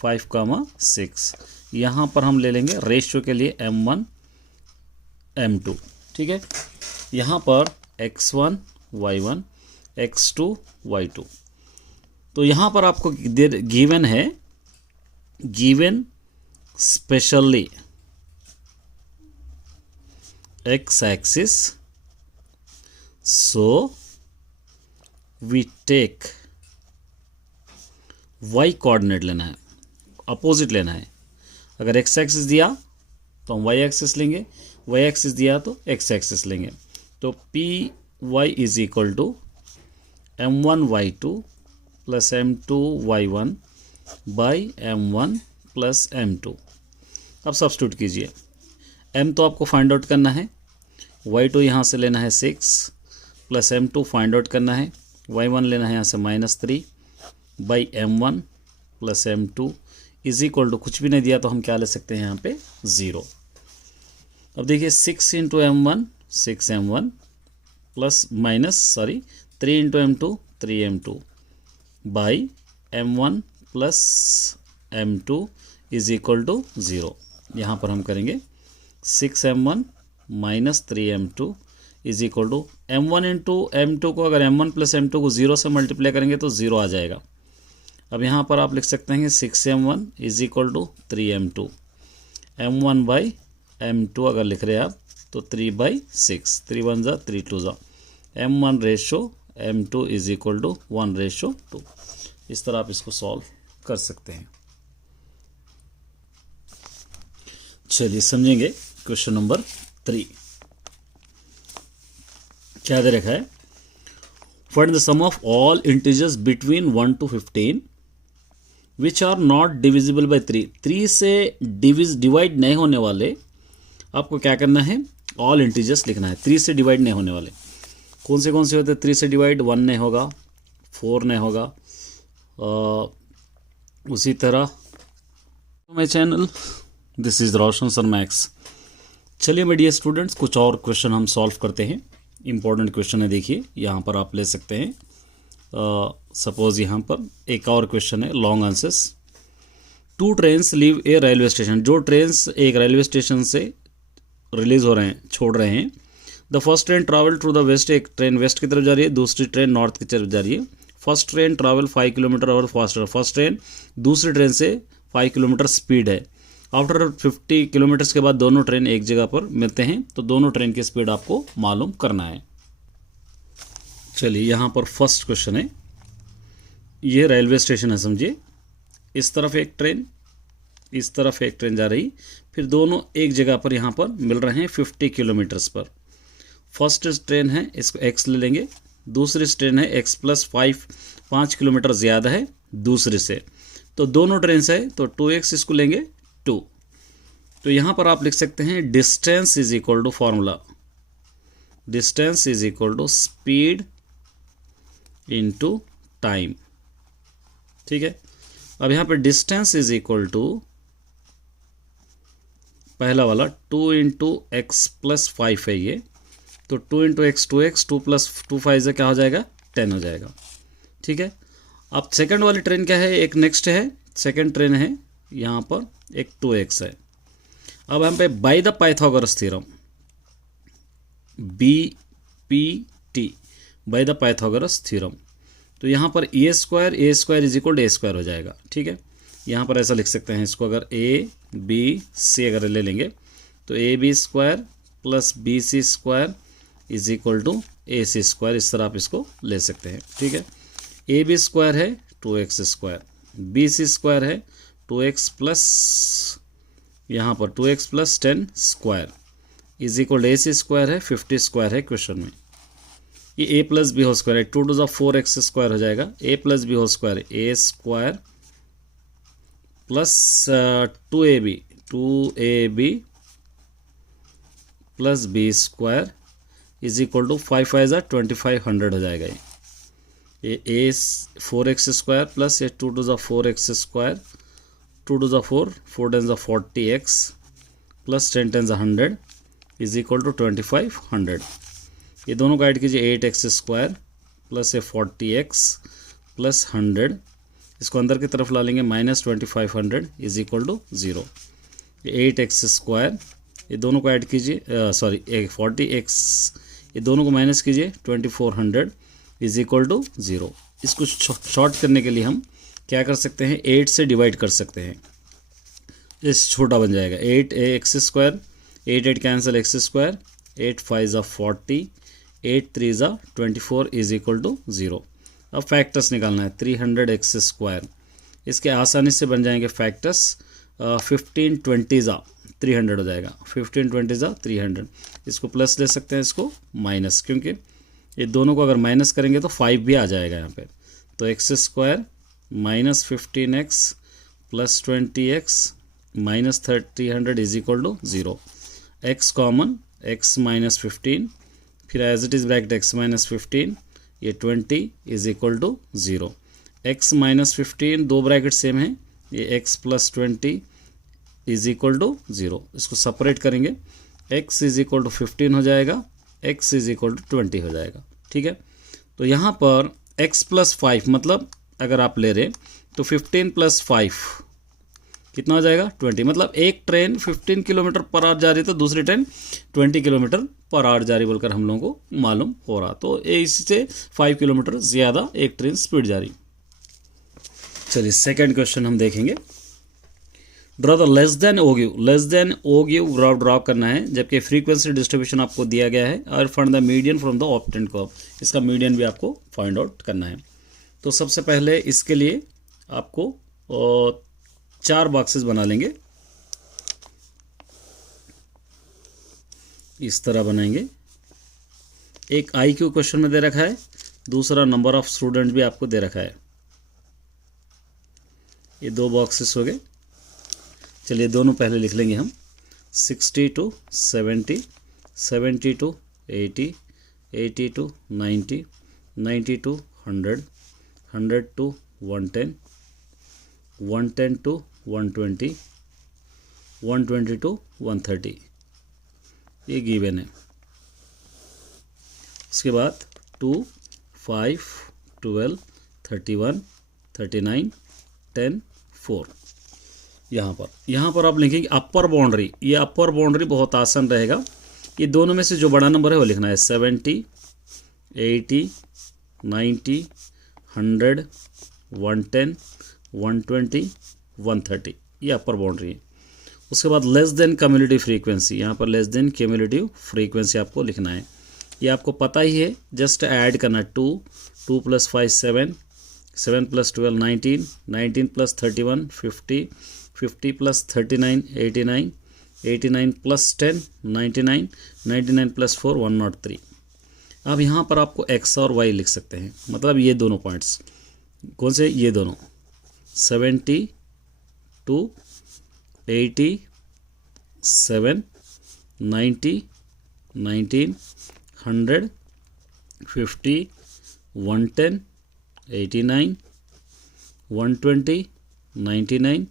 5, 6। यहाँ पर हम ले लेंगे रेशियो के लिए m1 m2। ठीक है, यहाँ पर x1 y1 x2 y2। तो यहाँ पर आपको गिवन है, given specially x axis, so we take y coordinate लेना है, अपोजिट लेना है। अगर x एक्सिस दिया तो हम y एक्सिस लेंगे, y एक्सिस दिया तो x एक्सिस लेंगे। तो P y is equal to m1 y2 + m2 y1 by m1 + m2। अब सब्स्टिट्यूट कीजिए। m तो आपको फाइंड आउट करना है, y2 यहाँ से लेना है 6 + m2 फाइंड आउट करना है, y1 लेना है यहाँ से -3 by m1 + m2 is equal to, कुछ भी नहीं दिया तो हम क्या ले सकते हैं यहाँ पे 0। अब देखिए 6 × m1 6m1 3 × m2 3m2 by m1 + m2 is equal to 0। यहाँ पर हम करेंगे 6m1 - 3m2 is equal to m1 × m2 को, अगर m1 + m2 को 0 से मल्टीप्लाई करेंगे तो 0 आ जाएगा। अब यहाँ पर आप लिख सकते हैं 6m1 is equal to 3m2, m1 by m2 अगर लिख रहे हैं आप तो 3/6, 3 1 = 3 2 = m1 ratio m2 is equal to 1:2। इस तरह आप इसको सॉल्व कर सकते हैं। चलिए समझेंगे क्वेश्चन नंबर 3 क्या दे रखा है। Find the sum of all integers between 1 to 15 which are not divisible by 3, 3 से डिवाइड नहीं होने वाले आपको क्या करना है, ऑल इंटीजर्स लिखना है। 3 से डिवाइड नहीं होने वाले कौन से होते हैं? 3 से डिवाइड 1 नहीं होगा, 4 नहीं होगा। उसी तरह my channel, this is Roshan sir Max. चलिए मेरे डियर स्टूडेंट्स, कुछ और क्वेश्चन हम सॉल्व करते हैं। इंपॉर्टेंट क्वेश्चन है, देखिए यहाँ पर आप ले सकते हैं। सपोज यहाँ पर एक और क्वेश्चन है, long answers. 2 trains leave a railway station, जो ट्रेन्स एक रेलवे स्टेशन से रिलीज हो रहे हैं, छोड़ रहे हैं। The first train travel to the west, एक ट्रेन वेस्ट की तरफ जा रही है, दूसरी ट्रेन नॉर्थ की तरफ जा रही है। फर्स्ट ट्रेन ट्रैवल 5 किलोमीटर और फास्टर, फर्स्ट ट्रेन दूसरी ट्रेन से 5 किलोमीटर स्पीड है। आफ्टर 50 किलोमीटर्स के बाद दोनों ट्रेन एक जगह पर मिलते हैं, तो दोनों ट्रेन की स्पीड आपको मालूम करना है। चलिए यहाँ पर फर्स्ट क्वेश्चन है, ये रेलवे स्टेशन है समझिए। इस तरफ एक ट्रेन, इस तरफ एक ट्रेन जा रही, फिर दोनों एक जगह पर यहाँ पर मिल रहे हैं 50 किलोमीटर्स पर। फर्स्ट ट्रेन है, इसको x ले लेंगे। दूसरी ट्रेन है x प्लस 5 किलोमीटर ज़्यादा है दूसरे से, तो दोनों ट्रेन से है तो 2x इसको लेंगे 2। तो यहाँ पर आप लिख सकते हैं distance is equal to formula, distance is equal to speed into time. ठीक है, अब यहाँ पे डिस्टेंस इज इक्वल टू पहला वाला 2 इंटू एक्स प्लस 5 है ये, तो 2 इंटू एक्स 2x, 2 प्लस 2 5 से क्या हो जाएगा 10 हो जाएगा। ठीक है, अब सेकंड वाली ट्रेन क्या है, एक नेक्स्ट है, सेकंड ट्रेन है, यहाँ पर एक 2x है। अब हम पे by the Pythagoras theorem, BPT, by the Pythagoras theorem, तो यहाँ पर a square is equal to a square हो जाएगा। ठीक है, यहाँ पर ऐसा लिख सकते हैं इसको, अगर ABC अगर ले लेंगे तो AB square plus BC square is equal to AC square, इस तरह आप इसको ले सकते हैं। ठीक है, AB स्क्वायर है 2x स्क्वायर, BC स्क्वायर है 2x प्लस यहाँ पर 2x plus 10 square is equal AC square है 50 स्क्वायर है क्वेश्चन में। ये a plus b whole square है, 2 टू द 4x स्क्वायर हो जाएगा, a plus b whole square a square plus 2ab plus b square is equal to 5 5 2500 हो जाएगा। ये a 4x स्क्वायर प्लस ये 2 to the 4x square, 2 to the 4 10 the 40x प्लस 10 10 द 100 इज इक्वल टू 2500। ये दोनों को ऐड कीजिए, 8x स्क्वायर प्लस ये 40x प्लस 100, इसको अंदर की तरफ ला लेंगे, माइनस 2500 इज इक्वल टू 0। ये 8x स्क्वायर, ये दोनों को ऐड कीजिए, सॉरी 40x, ये दोनों को माइनस कीजिए, 2400 इज इक्वल टू 0। इसको शॉर्ट करने के लिए हम क्या कर सकते हैं, 8 से डिवाइड कर सकते हैं, इस छोटा बन जाएगा 8x square, 8 cancel x square, 8 5 40, 8 3 24 is equal to 0। अब फैक्टर्स निकालना है, 300x स्क्वायर, इसके आसानी से बन जाएंगे फैक्टर्स, 15 20 300 हो जाएगा, 15 20 300, इसको प्लस ले सकते हैं, इसको माइनस, क्योंकि ये दोनों को अगर माइनस करेंगे तो 5 भी आ जाएगा यहाँ पे। तो x square minus 15x plus 20x minus 300 is equal to 0। x common, x minus 15, फिर as it is bracket x minus 15, ये 20 is equal to 0। x minus 15 दो ब्रैकेट सेम है, ये x plus 20 is equal to 0। इसको सेपरेट करेंगे, x इज इक्वल टू 15 हो जाएगा, x इज इक्वल टू 20 हो जाएगा। ठीक है, तो यहाँ पर x प्लस 5 मतलब अगर आप ले रहे तो 15 प्लस 5 कितना हो जाएगा 20, मतलब एक ट्रेन 15 किलोमीटर पर आवर जा रही तो दूसरी ट्रेन 20 किलोमीटर पर आवर जा रही बोलकर हम लोगों को मालूम हो रहा, तो इससे 5 किलोमीटर ज़्यादा एक ट्रेन स्पीड जा रही। चलिए सेकंड क्वेश्चन हम देखेंगे। Draw the less than ogive graph draw करना है, जबकि फ्रीक्वेंसी डिस्ट्रीब्यूशन आपको दिया गया है, और find the median from the obtained curve, इसका मीडियन भी आपको फाइंड आउट करना है। तो सबसे पहले इसके लिए आपको 4 बॉक्सेस बना लेंगे, इस तरह बनाएंगे। एक IQ क्वेश्चन में दे रखा है, दूसरा नंबर ऑफ स्टूडेंट भी आपको दे रखा है। ये 2 बॉक्सेस हो गए। चलिए दोनों पहले लिख लेंगे हम। 60 to 70, 70 to 80, 80 to 90, 90 to 100, 100 to 110, 110 to 120, 120 to 130, ये गिवन है। उसके बाद 2, 5, 12, 31, 39, 10, 4। यहाँ पर आप लिखेंगे अपर बाउंड्री। ये अपर बाउंड्री बहुत आसान रहेगा। ये दोनों में से जो बड़ा नंबर है वो लिखना है। 70, 80, 90, 100, 110, 120, 130, ये अपर बाउंड्री है। उसके बाद लेस देन क्यूमुलेटिव फ्रीक्वेंसी, यहाँ पर लेस देन क्यूमुलेटिव फ्रीक्वेंसी आपको लिखना है। ये आपको पता ही है, जस्ट ऐड करना। 2, 2 + 5 7, 7 + 12 19, 19 + 31 50, 50 + 39 89, 89 + 10 99, 99 + 4 103। अब यहाँ पर आपको x और y लिख सकते हैं, मतलब ये दोनों पॉइंट्स। कौन से? ये दोनों 70 to 80, 7, 90, 19, 100, 50, 110, 89, 120, 99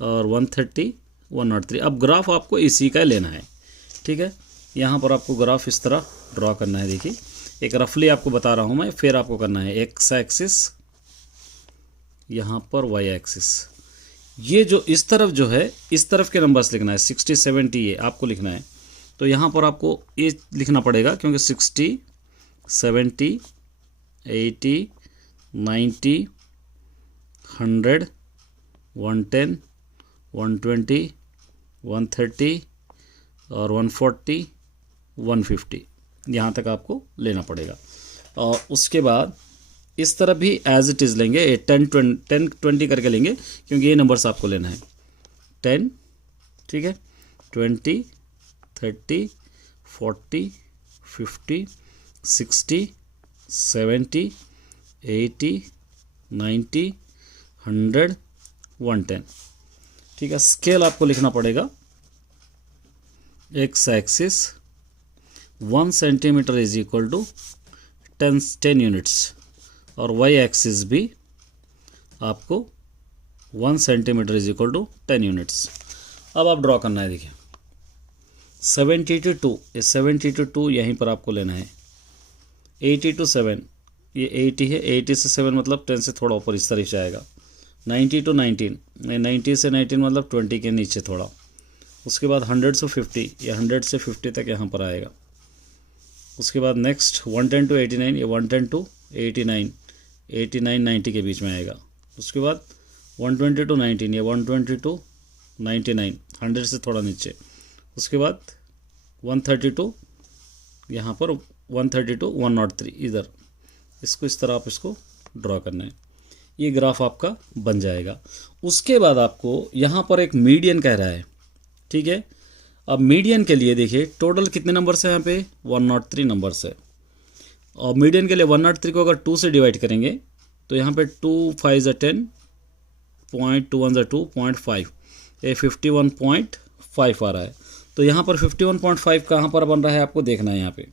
और 130, 103। अब ग्राफ आपको इसी का लेना है, ठीक है। यहाँ पर आपको ग्राफ इस तरह ड्रॉ करना है। देखिए, एक रफली आपको बता रहा हूँ मैं, फिर आपको करना है एक्स एक्सिस, यहाँ पर वाई एक्सिस। ये जो इस तरफ जो है, इस तरफ के नंबर्स लिखना है। 60, 70 ये आपको लिखना है। तो यहाँ पर आपको ये लिखना पड़ेगा, क्योंकि 60, 70, 80, 90, 100, 110, 120, 130 और 140, 150, यहाँ तक आपको लेना पड़ेगा। और उसके बाद इस तरफ भी एज इट इज़ लेंगे, 10 20 करके लेंगे, क्योंकि ये नंबर्स आपको लेना है। 10, ठीक है, 20, 30, 40, 50, 60, 70, 80, 90, 100, 110, ठीक है। स्केल आपको लिखना पड़ेगा। X axis 1 centimetre is equal to 10 units, और वाई एक्सिस भी आपको 1 centimetre is equal to 10 units. अब आप ड्रॉ करना है। देखिए 70 to 2, ये 70 to 2 यहीं पर आपको लेना है। 80 to 7, ये 80 है, 80 से 7 मतलब 10 से थोड़ा ऊपर इस तरफ से आएगा। 90 to 19, 90 से 19 मतलब 20 के नीचे थोड़ा। उसके बाद 100 से 50, ये 100 से 50 तक यहाँ पर आएगा। उसके बाद नेक्स्ट 110 to 89, ये 110 to 89, 89 90 के बीच में आएगा। उसके बाद 120 to 19, ये 120 to 99, 100 से थोड़ा नीचे। उसके बाद 130 to यहाँ पर 130 to 103 इधर। इसको इस तरह आप इसको ड्रॉ करना है। ये ग्राफ आपका बन जाएगा। उसके बाद आपको यहाँ पर एक मीडियन कह रहा है, ठीक है। अब मीडियन के लिए देखिए टोटल कितने नंबर्स हैं यहाँ पे? 103 नंबर्स है। और मीडियन के लिए 103 को अगर 2 से डिवाइड करेंगे तो यहाँ पे 2 5 10, 0.2 1 2, 0.5, ये 51.5 आ रहा है। तो यहाँ पर 51.5 कहाँ पर बन रहा है आपको देखना है। यहाँ पे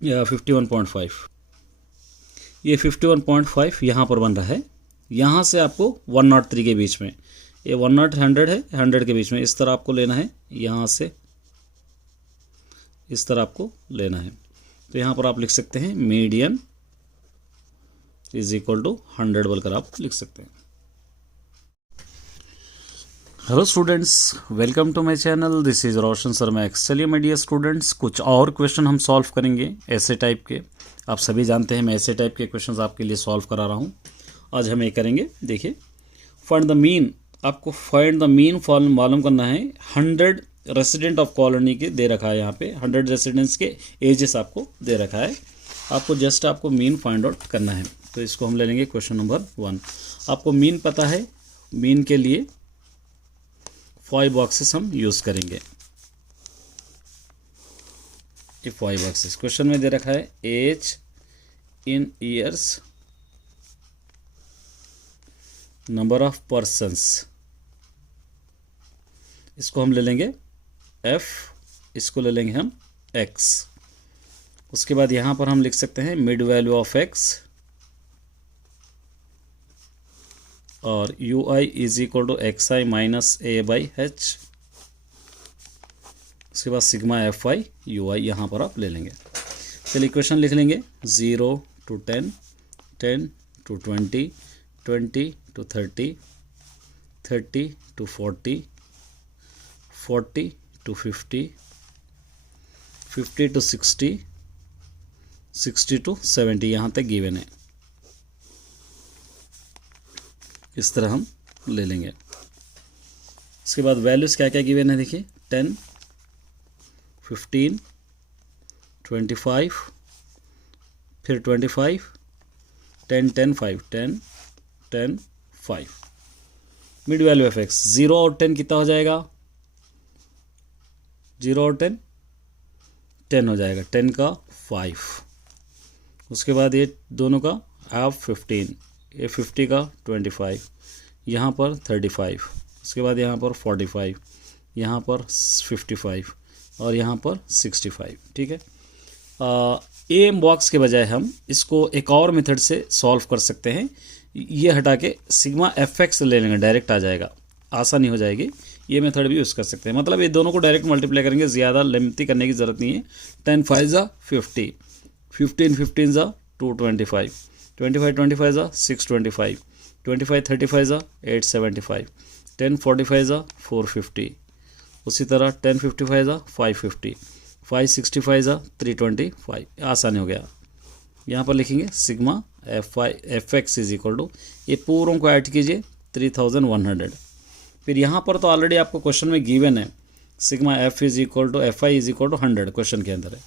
51.5, ये 51.5 यहाँ पर बन रहा है। यहाँ से आपको 103 के बीच में, ये 100 100 है, 100 के बीच में इस तरह आपको लेना है। यहाँ से इस तरह आपको लेना है। तो यहाँ पर आप लिख सकते हैं मीडियन इज इक्वल टू 100 बोलकर आप लिख सकते हैं। Hello students, welcome to my channel. This is Roshan sir Max. चलिए माय डियर स्टूडेंट्स, कुछ और क्वेश्चन हम सॉल्व करेंगे ऐसे टाइप के। आप सभी जानते हैं मैं ऐसे टाइप के क्वेश्चंस आपके लिए सॉल्व करा रहा हूँ। आज हम ये करेंगे। देखिए फाइंड द मीन, आपको फाइंड द मीन मालूम करना है। 100 रेसिडेंट ऑफ कॉलोनी के दे रखा है। यहाँ पे 100 रेसिडेंट्स के एजेस आपको दे रखा है। आपको जस्ट आपको मीन फाइंड आउट करना है। तो इसको हम ले लेंगे क्वेश्चन नंबर 1। आपको मीन पता है, मीन के लिए 5 बॉक्सेस हम यूज़ करेंगे। ये 5 बॉक्सेस क्वेश्चन में दे रखा है। Age in years, number of persons, इसको हम ले लेंगे f, इसको ले लेंगे हम x। उसके बाद यहाँ पर हम लिख सकते हैं मिड वैल्यू ऑफ x और ui is equal to xi minus a by h। उसके बाद सिग्मा fi ui यहाँ पर आप ले लेंगे। चलिए इक्वेशन लिख लेंगे 0 to 10, 10 to 20, 20 to 30, 30 to 40, 40 to 50, 50 to 60, 60 to 70, यहाँ तक गिवन है। इस तरह हम ले लेंगे। इसके बाद वैल्यूज़ क्या क्या गिवन है देखिए, 10, 15, 25, फिर 25, 10, 10, 5, 10, 10, 5। मिड वैल्यू ऑफ एक्स 0 और 10 कितना हो जाएगा, 0 और 10, 10 हो जाएगा, 10 का 5। उसके बाद ये दोनों का हाफ 15, ये 50 का 25, यहाँ पर 35, उसके बाद यहाँ पर 45, यहाँ पर 55 और यहाँ पर 65। ठीक है, ए बॉक्स के बजाय हम इसको एक और मेथड से सॉल्व कर सकते हैं। ये हटा के सिग्मा एफ एक्स ले लेंगे, डायरेक्ट आ जाएगा, आसानी हो जाएगी। ये मेथड भी यूज़ कर सकते हैं, मतलब ये दोनों को डायरेक्ट मल्टीप्लाई करेंगे, ज़्यादा लेंथी करने की ज़रूरत नहीं है। 10 5 ज़ा 50, 15 15 ज़ा 225, 25 25 ज़ा 625, 25 35 ज़ा 875, 10 45 ज़ा 450, उसी तरह 10 55 ज़ा 550, 5 65 ज़ा 325। आसानी हो गया। यहाँ पर लिखेंगे sigma f x is equal to, ये पूरों को ऐड कीजिए 3100। फिर यहाँ पर तो ऑलरेडी आपको क्वेश्चन में गिवन है sigma f is equal to f i is equal to 100, question के अंदर है।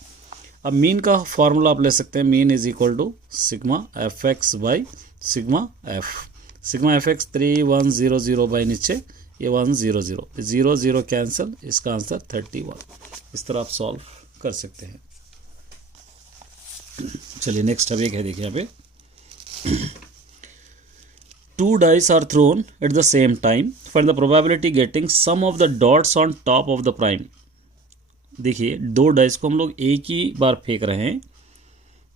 अब मीन का फॉर्मूला आप ले सकते हैं, mean is equal to sigma f x by sigma f. Sigma f x 3100 by नीचे ये 100, 0 0 कैंसिल, इसका आंसर 31। इस तरह आप सॉल्व कर सकते हैं। चलिए नेक्स्ट अब एक है, देखिए यहाँ पे 2 dice are thrown at the same time, find the probability getting sum of the dots on top of the prime। देखिए 2 डाइस को हम लोग एक ही बार फेंक रहे हैं,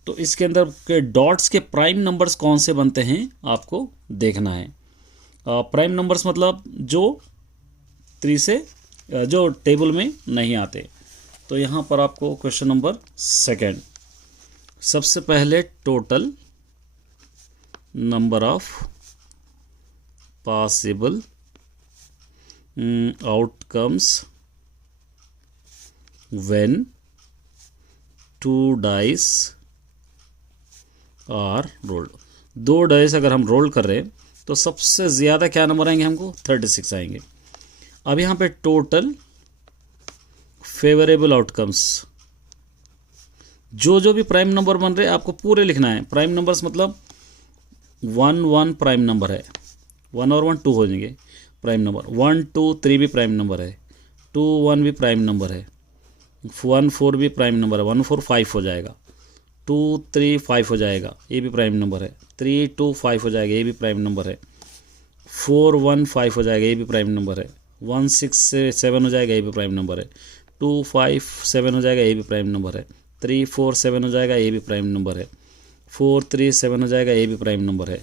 तो इसके अंदर के डॉट्स के प्राइम नंबर्स कौन से बनते हैं आपको देखना है। प्राइम नंबर्स मतलब जो 3 से जो टेबल में नहीं आते। तो यहाँ पर आपको क्वेश्चन नंबर 2, सबसे पहले total number of possible outcomes when 2 dice are rolled। 2 dice अगर हम रोल कर रहे हैं तो सबसे ज़्यादा क्या नंबर आएंगे हमको, 36 आएंगे। अब यहाँ पे टोटल फेवरेबल आउटकम्स, जो भी प्राइम नंबर बन रहे हैं आपको पूरे लिखना है। प्राइम नंबर्स मतलब 1 1 प्राइम नंबर है, 1 और 1 2 हो जाएंगे प्राइम नंबर, 1 2 3 भी प्राइम नंबर है, 2 1 भी प्राइम नंबर है, 1 4 भी प्राइम नंबर है, 1 4 5 हो जाएगा, 2 3 5 हो जाएगा, ये भी प्राइम नंबर है, 3 2 5 हो जाएगा, ये भी प्राइम नंबर है, 4 1 5 हो जाएगा, ये भी प्राइम नंबर है, 1 6 7 हो जाएगा, ये भी प्राइम नंबर है, 2 5 7 हो जाएगा, ये भी प्राइम नंबर है, 3 4 7 हो जाएगा, ये भी प्राइम नंबर है, 4 3 7 हो जाएगा, ये भी प्राइम नंबर है,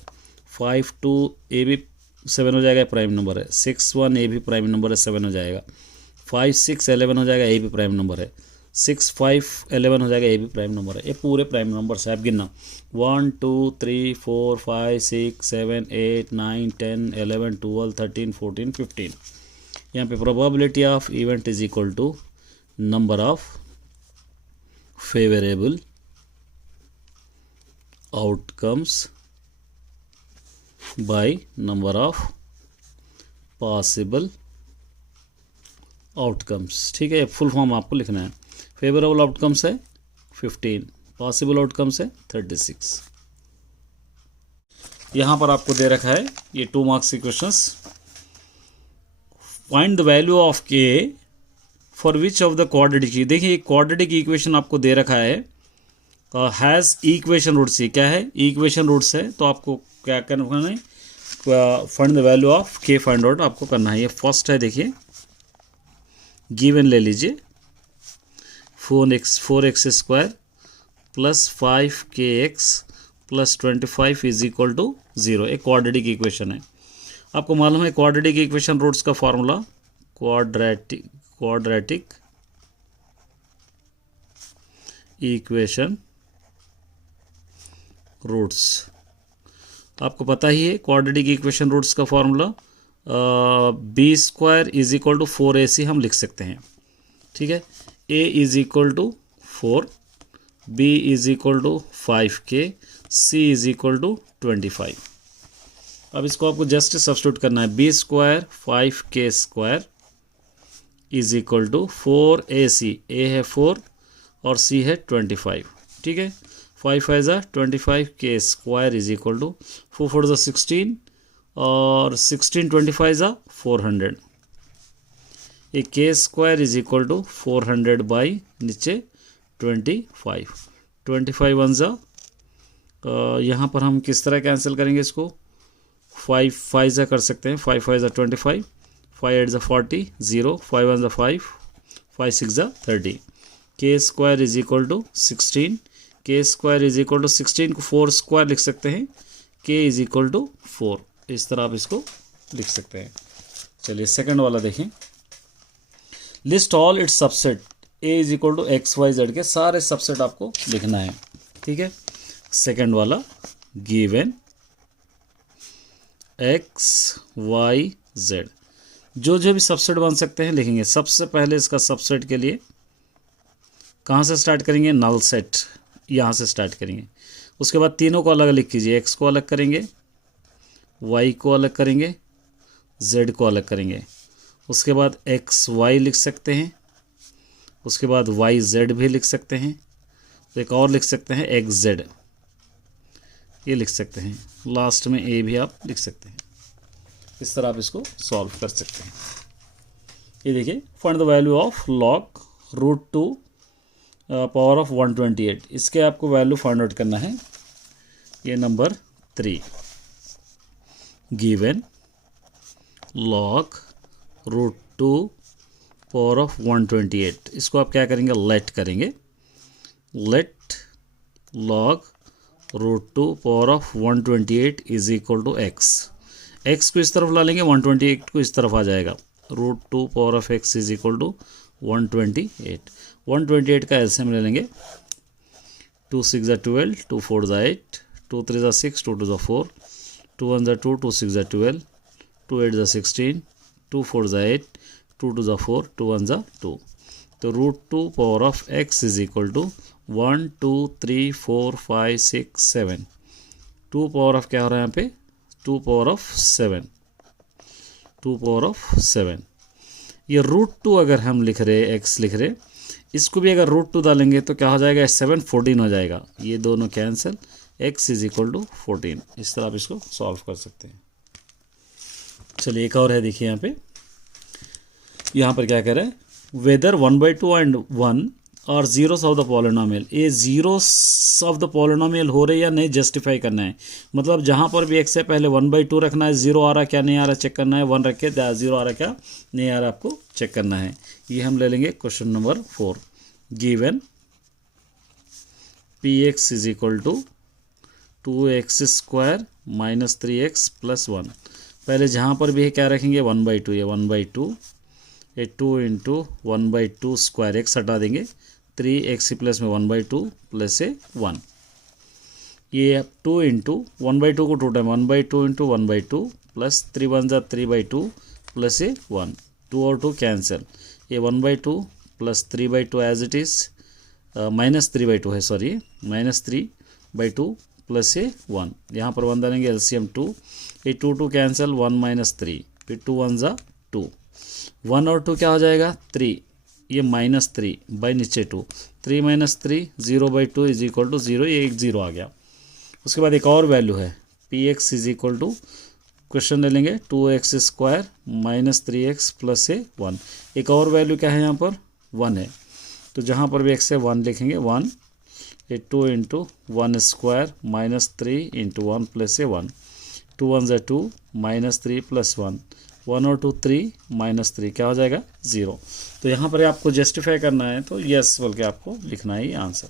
5 2 ये भी 7 हो जाएगा, प्राइम नंबर है, 6 1 ये भी प्राइम नंबर है, 7 हो जाएगा, 5 6 11 हो जाएगा, ये भी प्राइम नंबर है, 6 5 11 हो जाएगा, ये भी प्राइम नंबर है। ये पूरे प्राइम नंबर्स है, आप गिनना 1 2 3 4 5 6 7 8 9 10 11 12 13 14 15। यहाँ पे probability of event is equal to number of favourable outcomes by number of possible outcomes. ठीक है, फुल फॉर्म आपको लिखना है। फेवरेबल आउटकम्स है 15, पॉसिबल आउटकम्स है 36। यहाँ पर आपको दे रखा है ये 2 मार्क्स के questions. Find the value of K for which of the quadratic. देखिए क्वाड्रेटिक इक्वेशन आपको दे रखा है, हैज़ इक्वेशन रूट्स। ये क्या है, इक्वेशन रूट्स है। तो आपको क्या करना है, फाइंड द वैल्यू ऑफ के फाइंड आउट आपको करना है। ये फर्स्ट है, देखिए गिवन ले लीजिए 4x square plus 5kx plus 25 is equal to 0। एक क्वाड्रेटिक इक्वेशन है। आपको मालूम है क्वाड्रेटिक इक्वेशन रूट्स का फॉर्मूला, क्वाड्रेटिक इक्वेशन रूट्स आपको पता ही है। क्वाड्रेटिक इक्वेशन रूट्स का formula b square is equal to 4ac हम लिख सकते हैं, ठीक है। a is equal to 4, b is equal to 5k, c is equal to 25। अब इसको आपको जस्ट सब्स्टिट्यूट करना है। B square 5k square is equal to 4ac, a है 4 और c है 25, ठीक है। 5 5 ज़ा 25, k square is equal to 4 4 ज़ा 16 और 16 25 ज़ा 400। ये k square is equal to 400 by नीचे 25। 25 वन ज़ा यहाँ पर हम किस तरह कैंसिल करेंगे इसको, 5 5 ज़ा कर सकते हैं। 5 5 ज़ा 25, 5 8 ज़ा 40, 0 5 1 ज़ा 5, 5 6 ज़ा 30। के स्क्वायर इज इक्वल टू 16, के स्क्वायर इज इक्वल टू 16 को 4 स्क्वायर लिख सकते हैं, के इज इक्वल टू 4। इस तरह आप इसको लिख सकते हैं। चलिए सेकंड वाला देखें। List all its subset a is equal to x y z के सारे सबसेट आपको लिखना है, ठीक है। सेकंड वाला गिवन एक्स वाई जेड जो भी सबसेट बन सकते हैं लिखेंगे। सबसे पहले इसका सबसेट के लिए कहाँ से स्टार्ट करेंगे, नल सेट यहाँ से स्टार्ट करेंगे। उसके बाद तीनों को अलग लिख कीजिए, एक्स को अलग करेंगे, वाई को अलग करेंगे, जेड को अलग करेंगे। उसके बाद एक्स वाई लिख सकते हैं, उसके बाद वाई जेड भी लिख सकते हैं, तो एक और लिख सकते हैं एक्स जेड, ये लिख सकते हैं। लास्ट में ए भी आप लिख सकते हैं। इस तरह आप इसको सॉल्व कर सकते हैं। ये देखिए find the value of log root 2 power of 128। इसके आपको वैल्यू फाइंड आउट करना है। ये number 3 given log root 2 power of 128। इसको आप क्या करेंगे, लेट करेंगे। Let log root 2 power of 128 is equal to x. X को इस तरफ ला लेंगे, 128 को इस तरफ आ जाएगा। Root 2 power of x is equal to 128। 128 का एलसीएम ले लेंगे। 2 6 ज़ा 12, 2 4 ज़ा 8, 2 3 ज़ा 6, 2 2 ज़ा 4, 2 1 ज़ा 2, 2 6 ज़ा 12, 2 8 ज़ा 16, 2 4 ज़ा 8, 2 2 ज़ा 4, 2 1 ज़ा 2। तो root 2 power of x is equal to 1 2 3 4 5 6 7। 2 power of क्या हो रहा है यहाँ पे, 2 पावर ऑफ 7, 2 पावर ऑफ 7। ये रूट 2 अगर हम लिख रहे, एक्स लिख रहे, इसको भी अगर रूट 2 डालेंगे तो क्या हो जाएगा, 7 14 हो जाएगा। ये दोनों cancel, x is equal to 14। इस तरह आप इसको सॉल्व कर सकते हैं। चलिए एक और है, देखिए यहाँ पर क्या कह रहे हैं, वेदर 1/2 एंड 1 और जीरोस ऑफ द पॉलिनोमियल। ये जीरोस ऑफ द पॉलिनोमियल हो रहे या नहीं जस्टिफाई करना है। मतलब जहाँ पर भी एक्स है पहले 1/2 रखना है, जीरो आ रहा क्या नहीं आ रहा चेक करना है, 1 रख के जीरो आ रहा क्या नहीं आ रहा आपको चेक करना है। ये हम ले लेंगे question number 4 given P x is equal to 2x square minus 3x plus 1। पहले जहाँ पर भी है क्या रखेंगे, 1/2। ये 1/2, ये 2 इंटू 1/2 स्क्वायर, एक्स हटा देंगे, 3x प्लस में 1/2 प्लस से 1। ये 2 इंटू 1/2 को 2 टाइम, 1/2 इंटू 1/2 प्लस 3 1 ज़ा 3/2 प्लस से 1, 2 और 2 कैंसिल। ये 1/2 plus 3/2 as it is, minus 3/2 है, सॉरी माइनस 3/2 प्लस से 1। यहाँ पर 1 डालेंगे, एलसीएम 2, ये 2 2 कैंसिल, 1 माइनस 3, फिर 2 1 ज़ा 2, 1 और 2 क्या हो जाएगा 3, ये माइनस 3 बाई नीचे 2, 3 माइनस 3 0/2 इज इक्वल टू 0, ये एक 0 आ गया। उसके बाद एक और वैल्यू है P x is equal to, question ले लेंगे 2x square minus 3x plus से 1। एक और वैल्यू क्या है यहाँ पर 1 है, तो जहाँ पर भी x है 1 लिखेंगे, 1, ये 2 into 1 square minus 3 into 1 plus से 1। 2 1 ज़ा 2, -3 + 1, 1 और 2 3, -3 क्या हो जाएगा 0। तो यहाँ पर आपको जस्टिफाई करना है तो यस बोल के आपको लिखना है ये आंसर।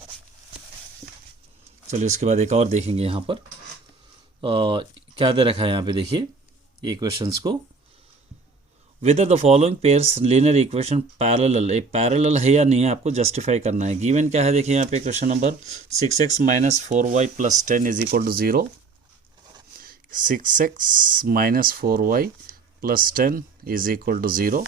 चलिए उसके बाद एक और देखेंगे यहाँ पर क्या दे रखा है यहाँ पे देखिए ये क्वेश्चंस को। Whether the following pairs linear equation parallel, ये पैरेलल है या नहीं है आपको जस्टिफाई करना है। गिवन क्या है देखिए यहाँ पे question number 6x - 4y + 10 = 0, 6x - 4y + 10 = 0,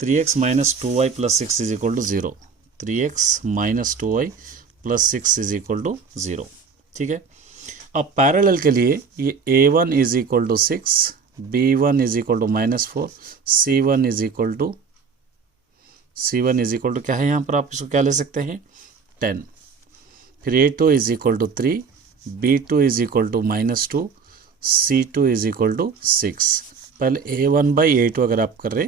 3x - 2y + 6 = 0, 3x - 2y + 6 = 0। ठीक है, अब पैरेलल के लिए ये a1 = 6, b1 = -4, c1 = क्या है यहाँ पर आप इसको क्या ले सकते हैं 10, फिर a2 = 3, b2 = -2, c2 = 6। पहले a1/a2 अगर आप कर रहे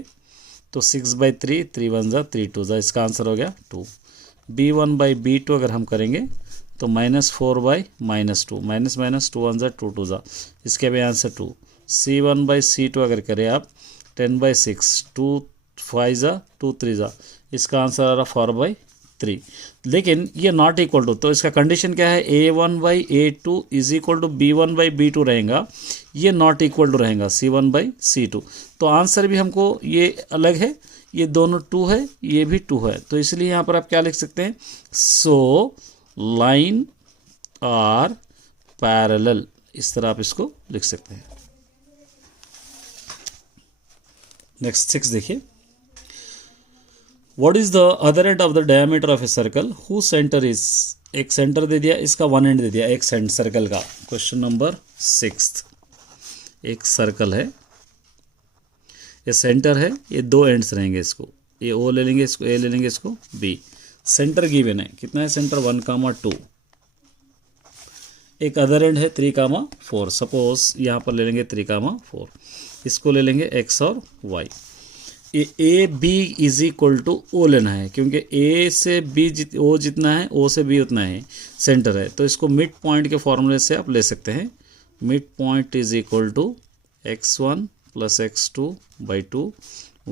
तो 6/3, 3 1 ज़ा 3 2 ज़ा, इसका आंसर हो गया 2। b1/b2 अगर हम करेंगे तो -4/-2, माइनस 2 1 ज़ा 2 2 ज़ा, इसके भी आंसर 2। c1/c2 अगर करें आप 10/6, 2 5 ज़ा 2 3 ज़ा, इसका आंसर आ रहा 4/3। लेकिन ये नॉट इक्वल टू, तो इसका कंडीशन क्या है a1/a2 = b1/b2 रहेगा, ये नॉट इक्वल टू रहेगा c1/c2। तो आंसर भी हमको ये अलग है, ये दोनों 2 है, ये भी 2 है, तो इसलिए यहाँ पर आप क्या लिख सकते हैं सो लाइन आर पैरेलल, इस तरह आप इसको लिख सकते हैं। नेक्स्ट 6 देखिए, what is the other end of the diameter of a circle who centre is, एक सेंटर दे दिया, इसका वन एंड दे दिया एक सेंटर सर्कल का। क्वेश्चन नंबर 6, एक सर्कल है, ये सेंटर है, ये 2 एंड्स रहेंगे, इसको ये ओ ले लेंगे, इसको ए ले लेंगे, इसको बी। सेंटर गिवन है, कितना है सेंटर 1, 2, एक अदर एंड है 3, 4। सपोज यहाँ पर ले लेंगे 3, 4, इसको ले लेंगे x और y। ए बी = ओ लेना है, क्योंकि ए से बी ओ जितना है ओ से बी उतना है, सेंटर है, तो इसको मिड पॉइंट के फॉर्मूले से आप ले सकते हैं। Mid point = x1 + x2/2,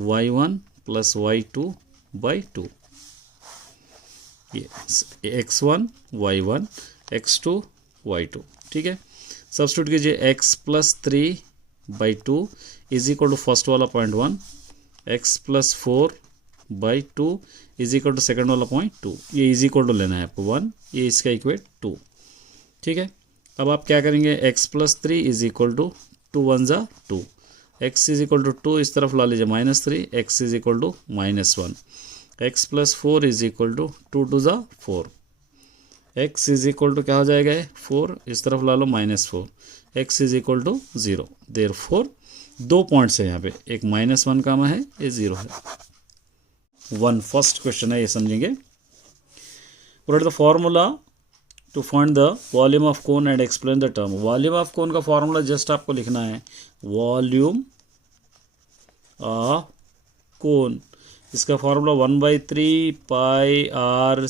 y1 + y2/2, ये x1 y1 x2 y2। ठीक है, सब्स्टिट्यूट कीजिए, x + 3/2 = फर्स्ट वाला 0.1, x + 4/2 = सेकंड वाला 0.2, ये = लेना है आपको 1, ये इसका इक्वेट 2। ठीक है, अब आप क्या करेंगे, x + 3 = 2 1 ज़ा 2, x = 2 इस तरफ ला लीजिए -3, x = -1, x + 4 = 2 2 ज़ा 4, x = क्या हो जाएगा 4, इस तरफ ला लो -4, x = 0। देयरफॉर 2 पॉइंट्स है यहाँ पे, एक -1 कामा है, ये 0 है। 1 फर्स्ट क्वेश्चन है, ये समझेंगे। What is the formula to find the volume of cone and explain the term. Volume of cone का फॉर्मूला जस्ट आपको लिखना है, वॉल्यूम ऑफ कोन, इसका फॉर्मूला 1/3 πr²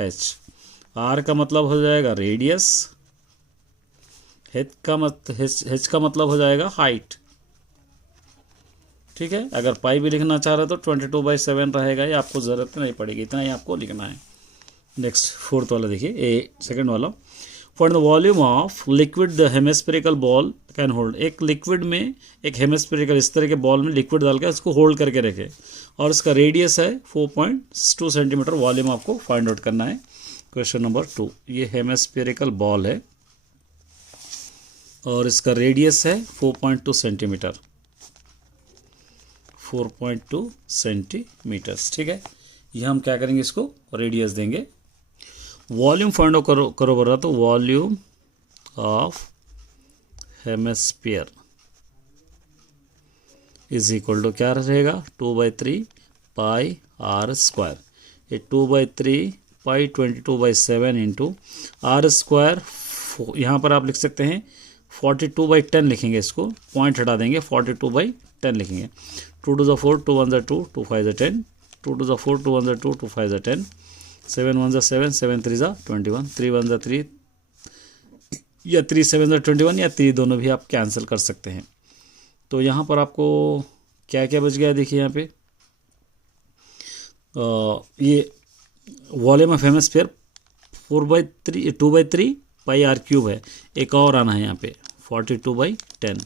h। r का मतलब हो जाएगा रेडियस, h का मतलब हो जाएगा हाइट। ठीक है, अगर पाई भी लिखना चाह रहे तो 22/7 रहेगा, ये आपको ज़रूरत नहीं पड़ेगी, इतना ही आपको लिखना है। नेक्स्ट 4th वाला देखिए, ए सेकंड वाला, find the volume of liquid the hemispherical ball can hold. एक लिक्विड में, एक हेमिस्फेरिकल इस तरह के बॉल में लिक्विड डाल के इसको होल्ड करके रखे, और इसका रेडियस है 4.2 सेंटीमीटर। वॉल्यूम आपको फाइंड आउट करना है। क्वेश्चन नंबर 2, ये हेमिस्फेरिकल बॉल है और इसका रेडियस है 4.2 सेंटीमीटर, 4.2 सेंटीमीटर्स। ठीक है, ये हम क्या करेंगे, इसको रेडियस देंगे। वॉल्यूम फाइंड आउट करो बोल रहा, तो वॉल्यूम ऑफ हेमिस्फीयर = क्या रहेगा 2/3 πr²। ये 2/3 π22/7 इंटू r², यहाँ पर आप लिख सकते हैं 42/10 लिखेंगे, इसको पॉइंट हटा देंगे, 42/10 लिखेंगे। 2 2 4, 2 1 2, 2 5 10, 2 2 4, 2 1 2, 2 5 10, 7 1 7, 7 3 21, 3 1 3, या 3 7 21 या 3 दोनों भी आप कैंसिल कर सकते हैं। तो यहाँ पर आपको क्या क्या बच गया देखिए यहाँ पे ये volume of hemisphere 4/3 2/3 pi r cube है। एक और आना है यहाँ पे 42/10।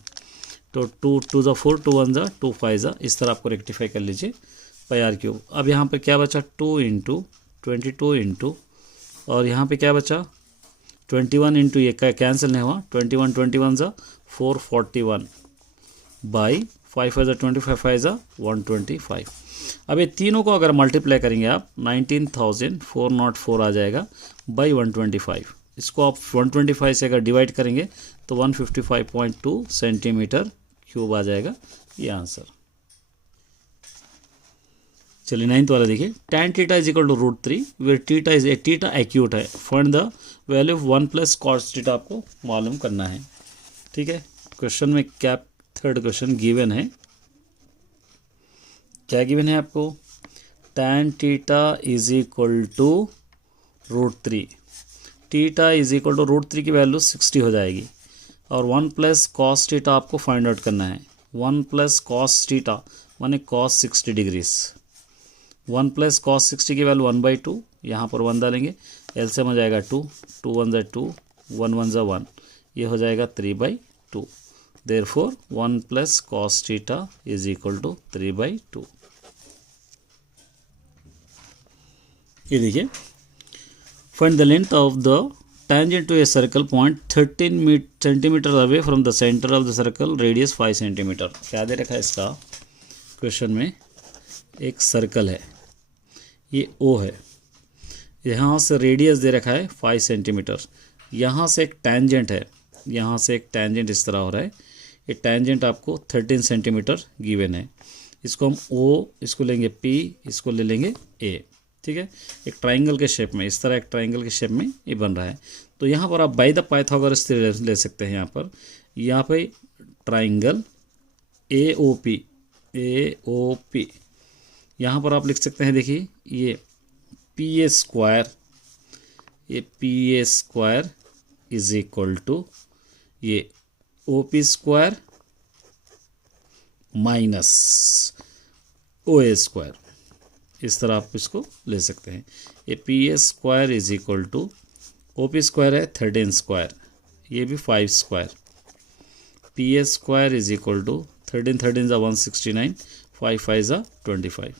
तो 2 2 ज़ा 4 2 1 ज़ा 2 5 ज़ा, इस तरह आपको रेक्टिफाई कर लीजिए पाई आर क्यूब। अब यहाँ पे क्या बचा 2 इंटू 22 इंटू और यहाँ पे क्या बचा 21 इंटू, ये कैंसिल नहीं हुआ 21 21 ज़ा 441 बाई 5 5 ज़ा 25 5 ज़ा 125। अब ये तीनों को अगर मल्टीप्लाई करेंगे आप 19,404 आ जाएगा बाई 125। इसको आप 125 से अगर डिवाइड करेंगे तो 155.2 सेंटीमीटर क्यूब आ जाएगा ये आंसर। चलिए 9th वाला देखिए tan theta is equal to √3 where theta acute है। Find the value of 1 plus cos theta आपको मालूम करना है। ठीक है, क्वेश्चन में क्या थर्ड क्वेश्चन गिवन है, क्या गिवन है आपको tan theta is equal to √3। Theta is equal to √3 की वैल्यू 60 हो जाएगी और 1 प्लस कॉस थीटा आपको फाइंड आउट करना है। 1 प्लस कॉस थीटा माने कॉस 60 डिग्रीज। 1 प्लस कॉस 60 की वैल्यू 1/2, यहाँ पर 1 डालेंगे, एलसीएम हो जाएगा 2 2 1 ज़ा 2 1 1 ज़ा 1, ये हो जाएगा 3/2। Therefore 1 plus cos theta is equal to 3/2। ये देखिए find the length of the tangent to a circle point 13 centimetre away from the centre of the circle, radius 5 centimetre. क्या दे रखा है इसका क्वेश्चन में, एक सर्कल है, ये O है, यहाँ से रेडियस दे रखा है 5 सेंटीमीटर, यहाँ से एक टेंजेंट है, यहाँ से एक टेंजेंट इस तरह हो रहा है, ये टेंजेंट आपको 13 सेंटीमीटर गिवन है। इसको हम O, इसको लेंगे P, इसको ले लेंगे A। ठीक है, एक ट्राइंगल के शेप में, इस तरह एक ट्राइंगल के शेप में ये बन रहा है। तो यहाँ पर आप बाय द पाइथागोरस थ्योरम ले सकते हैं। यहाँ पे ट्राइंगल AOP, यहाँ पर आप लिख सकते हैं, देखिए ये PA square is equal to ये OP square minus OA square, इस तरह आप इसको ले सकते हैं। ये PA square is equal to OP square है 13 स्क्वायर, ये भी 5 square, PA square is equal to 13 13 ज़ा 169 5 5 ज़ा 25।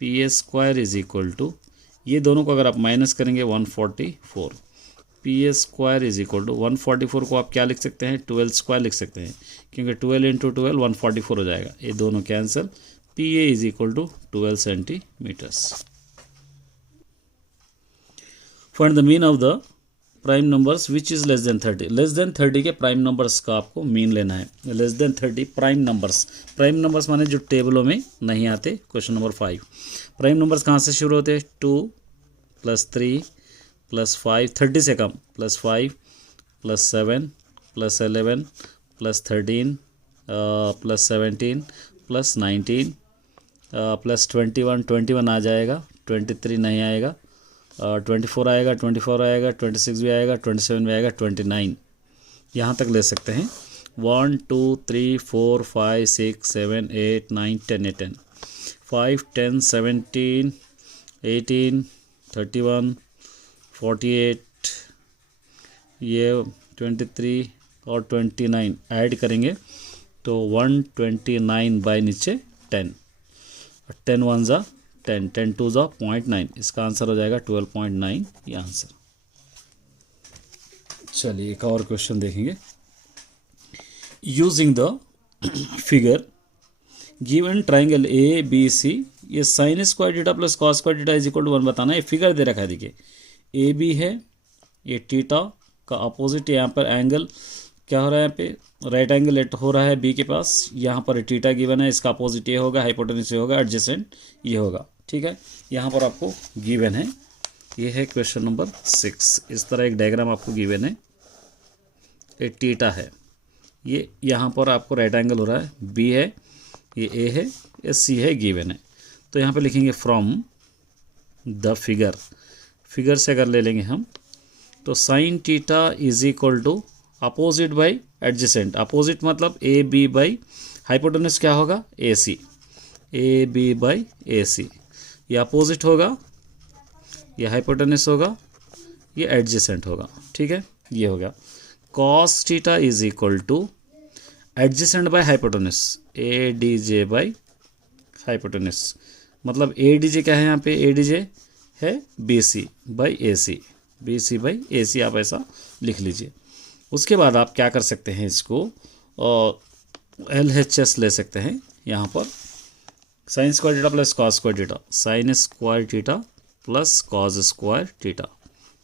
PA square is equal to, ये दोनों को अगर आप माइनस करेंगे 144। PA square is equal to 144 को आप क्या लिख सकते हैं 12 स्क्वायर लिख सकते हैं, क्योंकि 12 इंटू 12 144 हो जाएगा, ये दोनों cancel. PA is equal to 12 centimetres. Find the mean of the prime numbers which is less than 30। Less than 30 के प्राइम नंबर्स का आपको मीन लेना है। लेस देन 30 प्राइम नंबर्स माने जो टेबलों में नहीं आते। क्वेश्चन नंबर 5, प्राइम नंबर्स कहाँ से शुरू होते हैं 2 + 3 + 5, 30 से कम, +5 + 7 + 11 + 13 + 17 + 19 + 21 आ जाएगा, 23 नहीं आएगा, 24 आएगा, 26 भी आएगा, 27 भी आएगा, 29 यहाँ तक ले सकते हैं। 1 2 3 4 5 6 7 8 9 10 10 5 10 17 18 31 48, ये 23 और 29 ऐड करेंगे तो 129 बाई नीचे 10, 10 1 ज़ा 10, 10 2 ज़ा 0.9, इसका आंसर हो जाएगा 12.9 ये आंसर। चलिए एक और क्वेश्चन देखेंगे। Using the figure given triangle ABC, ये sine square theta plus cos square theta is equal to 1 बताना है। फिगर दे रखा है, देखिए AB है, ये थीटा का अपोजिट, यहाँ पर एंगल क्या हो रहा है, यहाँ पे राइट एंगल हो रहा है B के पास, यहाँ पर थीटा गिवन है, इसका अपोजिट ये होगा, हाइपोटेन्यूस ये होगा, एडजेसेंट ये होगा। ठीक है, यहाँ पर आपको गिवन है, ये है क्वेश्चन नंबर 6। इस तरह एक डायग्राम आपको गिवन है, ये थीटा है, ये यहाँ पर आपको राइट एंगल हो रहा है, B है, ये A है, ये C है, गिवन है। तो यहाँ पे लिखेंगे फ्रॉम द फिगर से अगर ले लेंगे हम तो sine theta is equal to opposite by adjacent, opposite मतलब ए बी बाई हाइपोटेनस क्या होगा, ए सी, ए बी बाई ए सी, ये अपोजिट होगा, ये हाइपोटेनस होगा, ये एडजेसेंट होगा, ठीक है। ये हो गया cos theta is equal two adjacent by hypotenuse A D J by hypotenuse, मतलब ए डी जे क्या है यहाँ पे, ए डी जे है B C by A C, B C by A C, आप ऐसा लिख लीजिए। उसके बाद आप क्या कर सकते हैं, इसको एल एच एस ले सकते हैं यहाँ पर, sine square theta plus cos square theta, sine square theta plus cos square theta,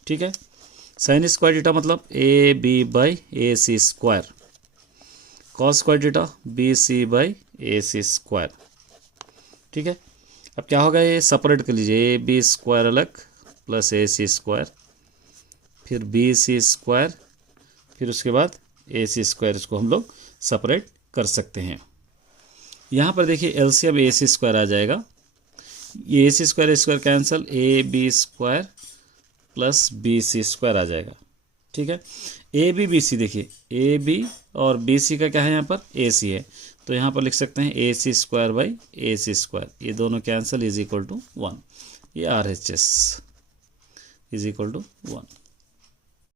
ठीक है। साइन स्क्वायर थीटा मतलब A B by A C square, cos square theta B C by A C square, ठीक है। अब क्या होगा, ये सेपरेट कर लीजिए, ए बी स्क्वायर अलग प्लस ए सी स्क्वायर, फिर बी सी स्क्वायर, फिर उसके बाद ए सी स्क्वायर, इसको हम लोग सेपरेट कर सकते हैं। यहाँ पर देखिए एलसीएम ए सी स्क्वायर आ जाएगा, ये A C square cancel, A B square plus B C square आ जाएगा, ठीक है। ए बी सी, देखिए ए बी और बी सी का क्या है यहाँ पर, ए सी है, तो यहाँ पर लिख सकते हैं A C square by A C square, ये दोनों कैंसिल इज इक्वल टू 1, ये R H S is equal to 1।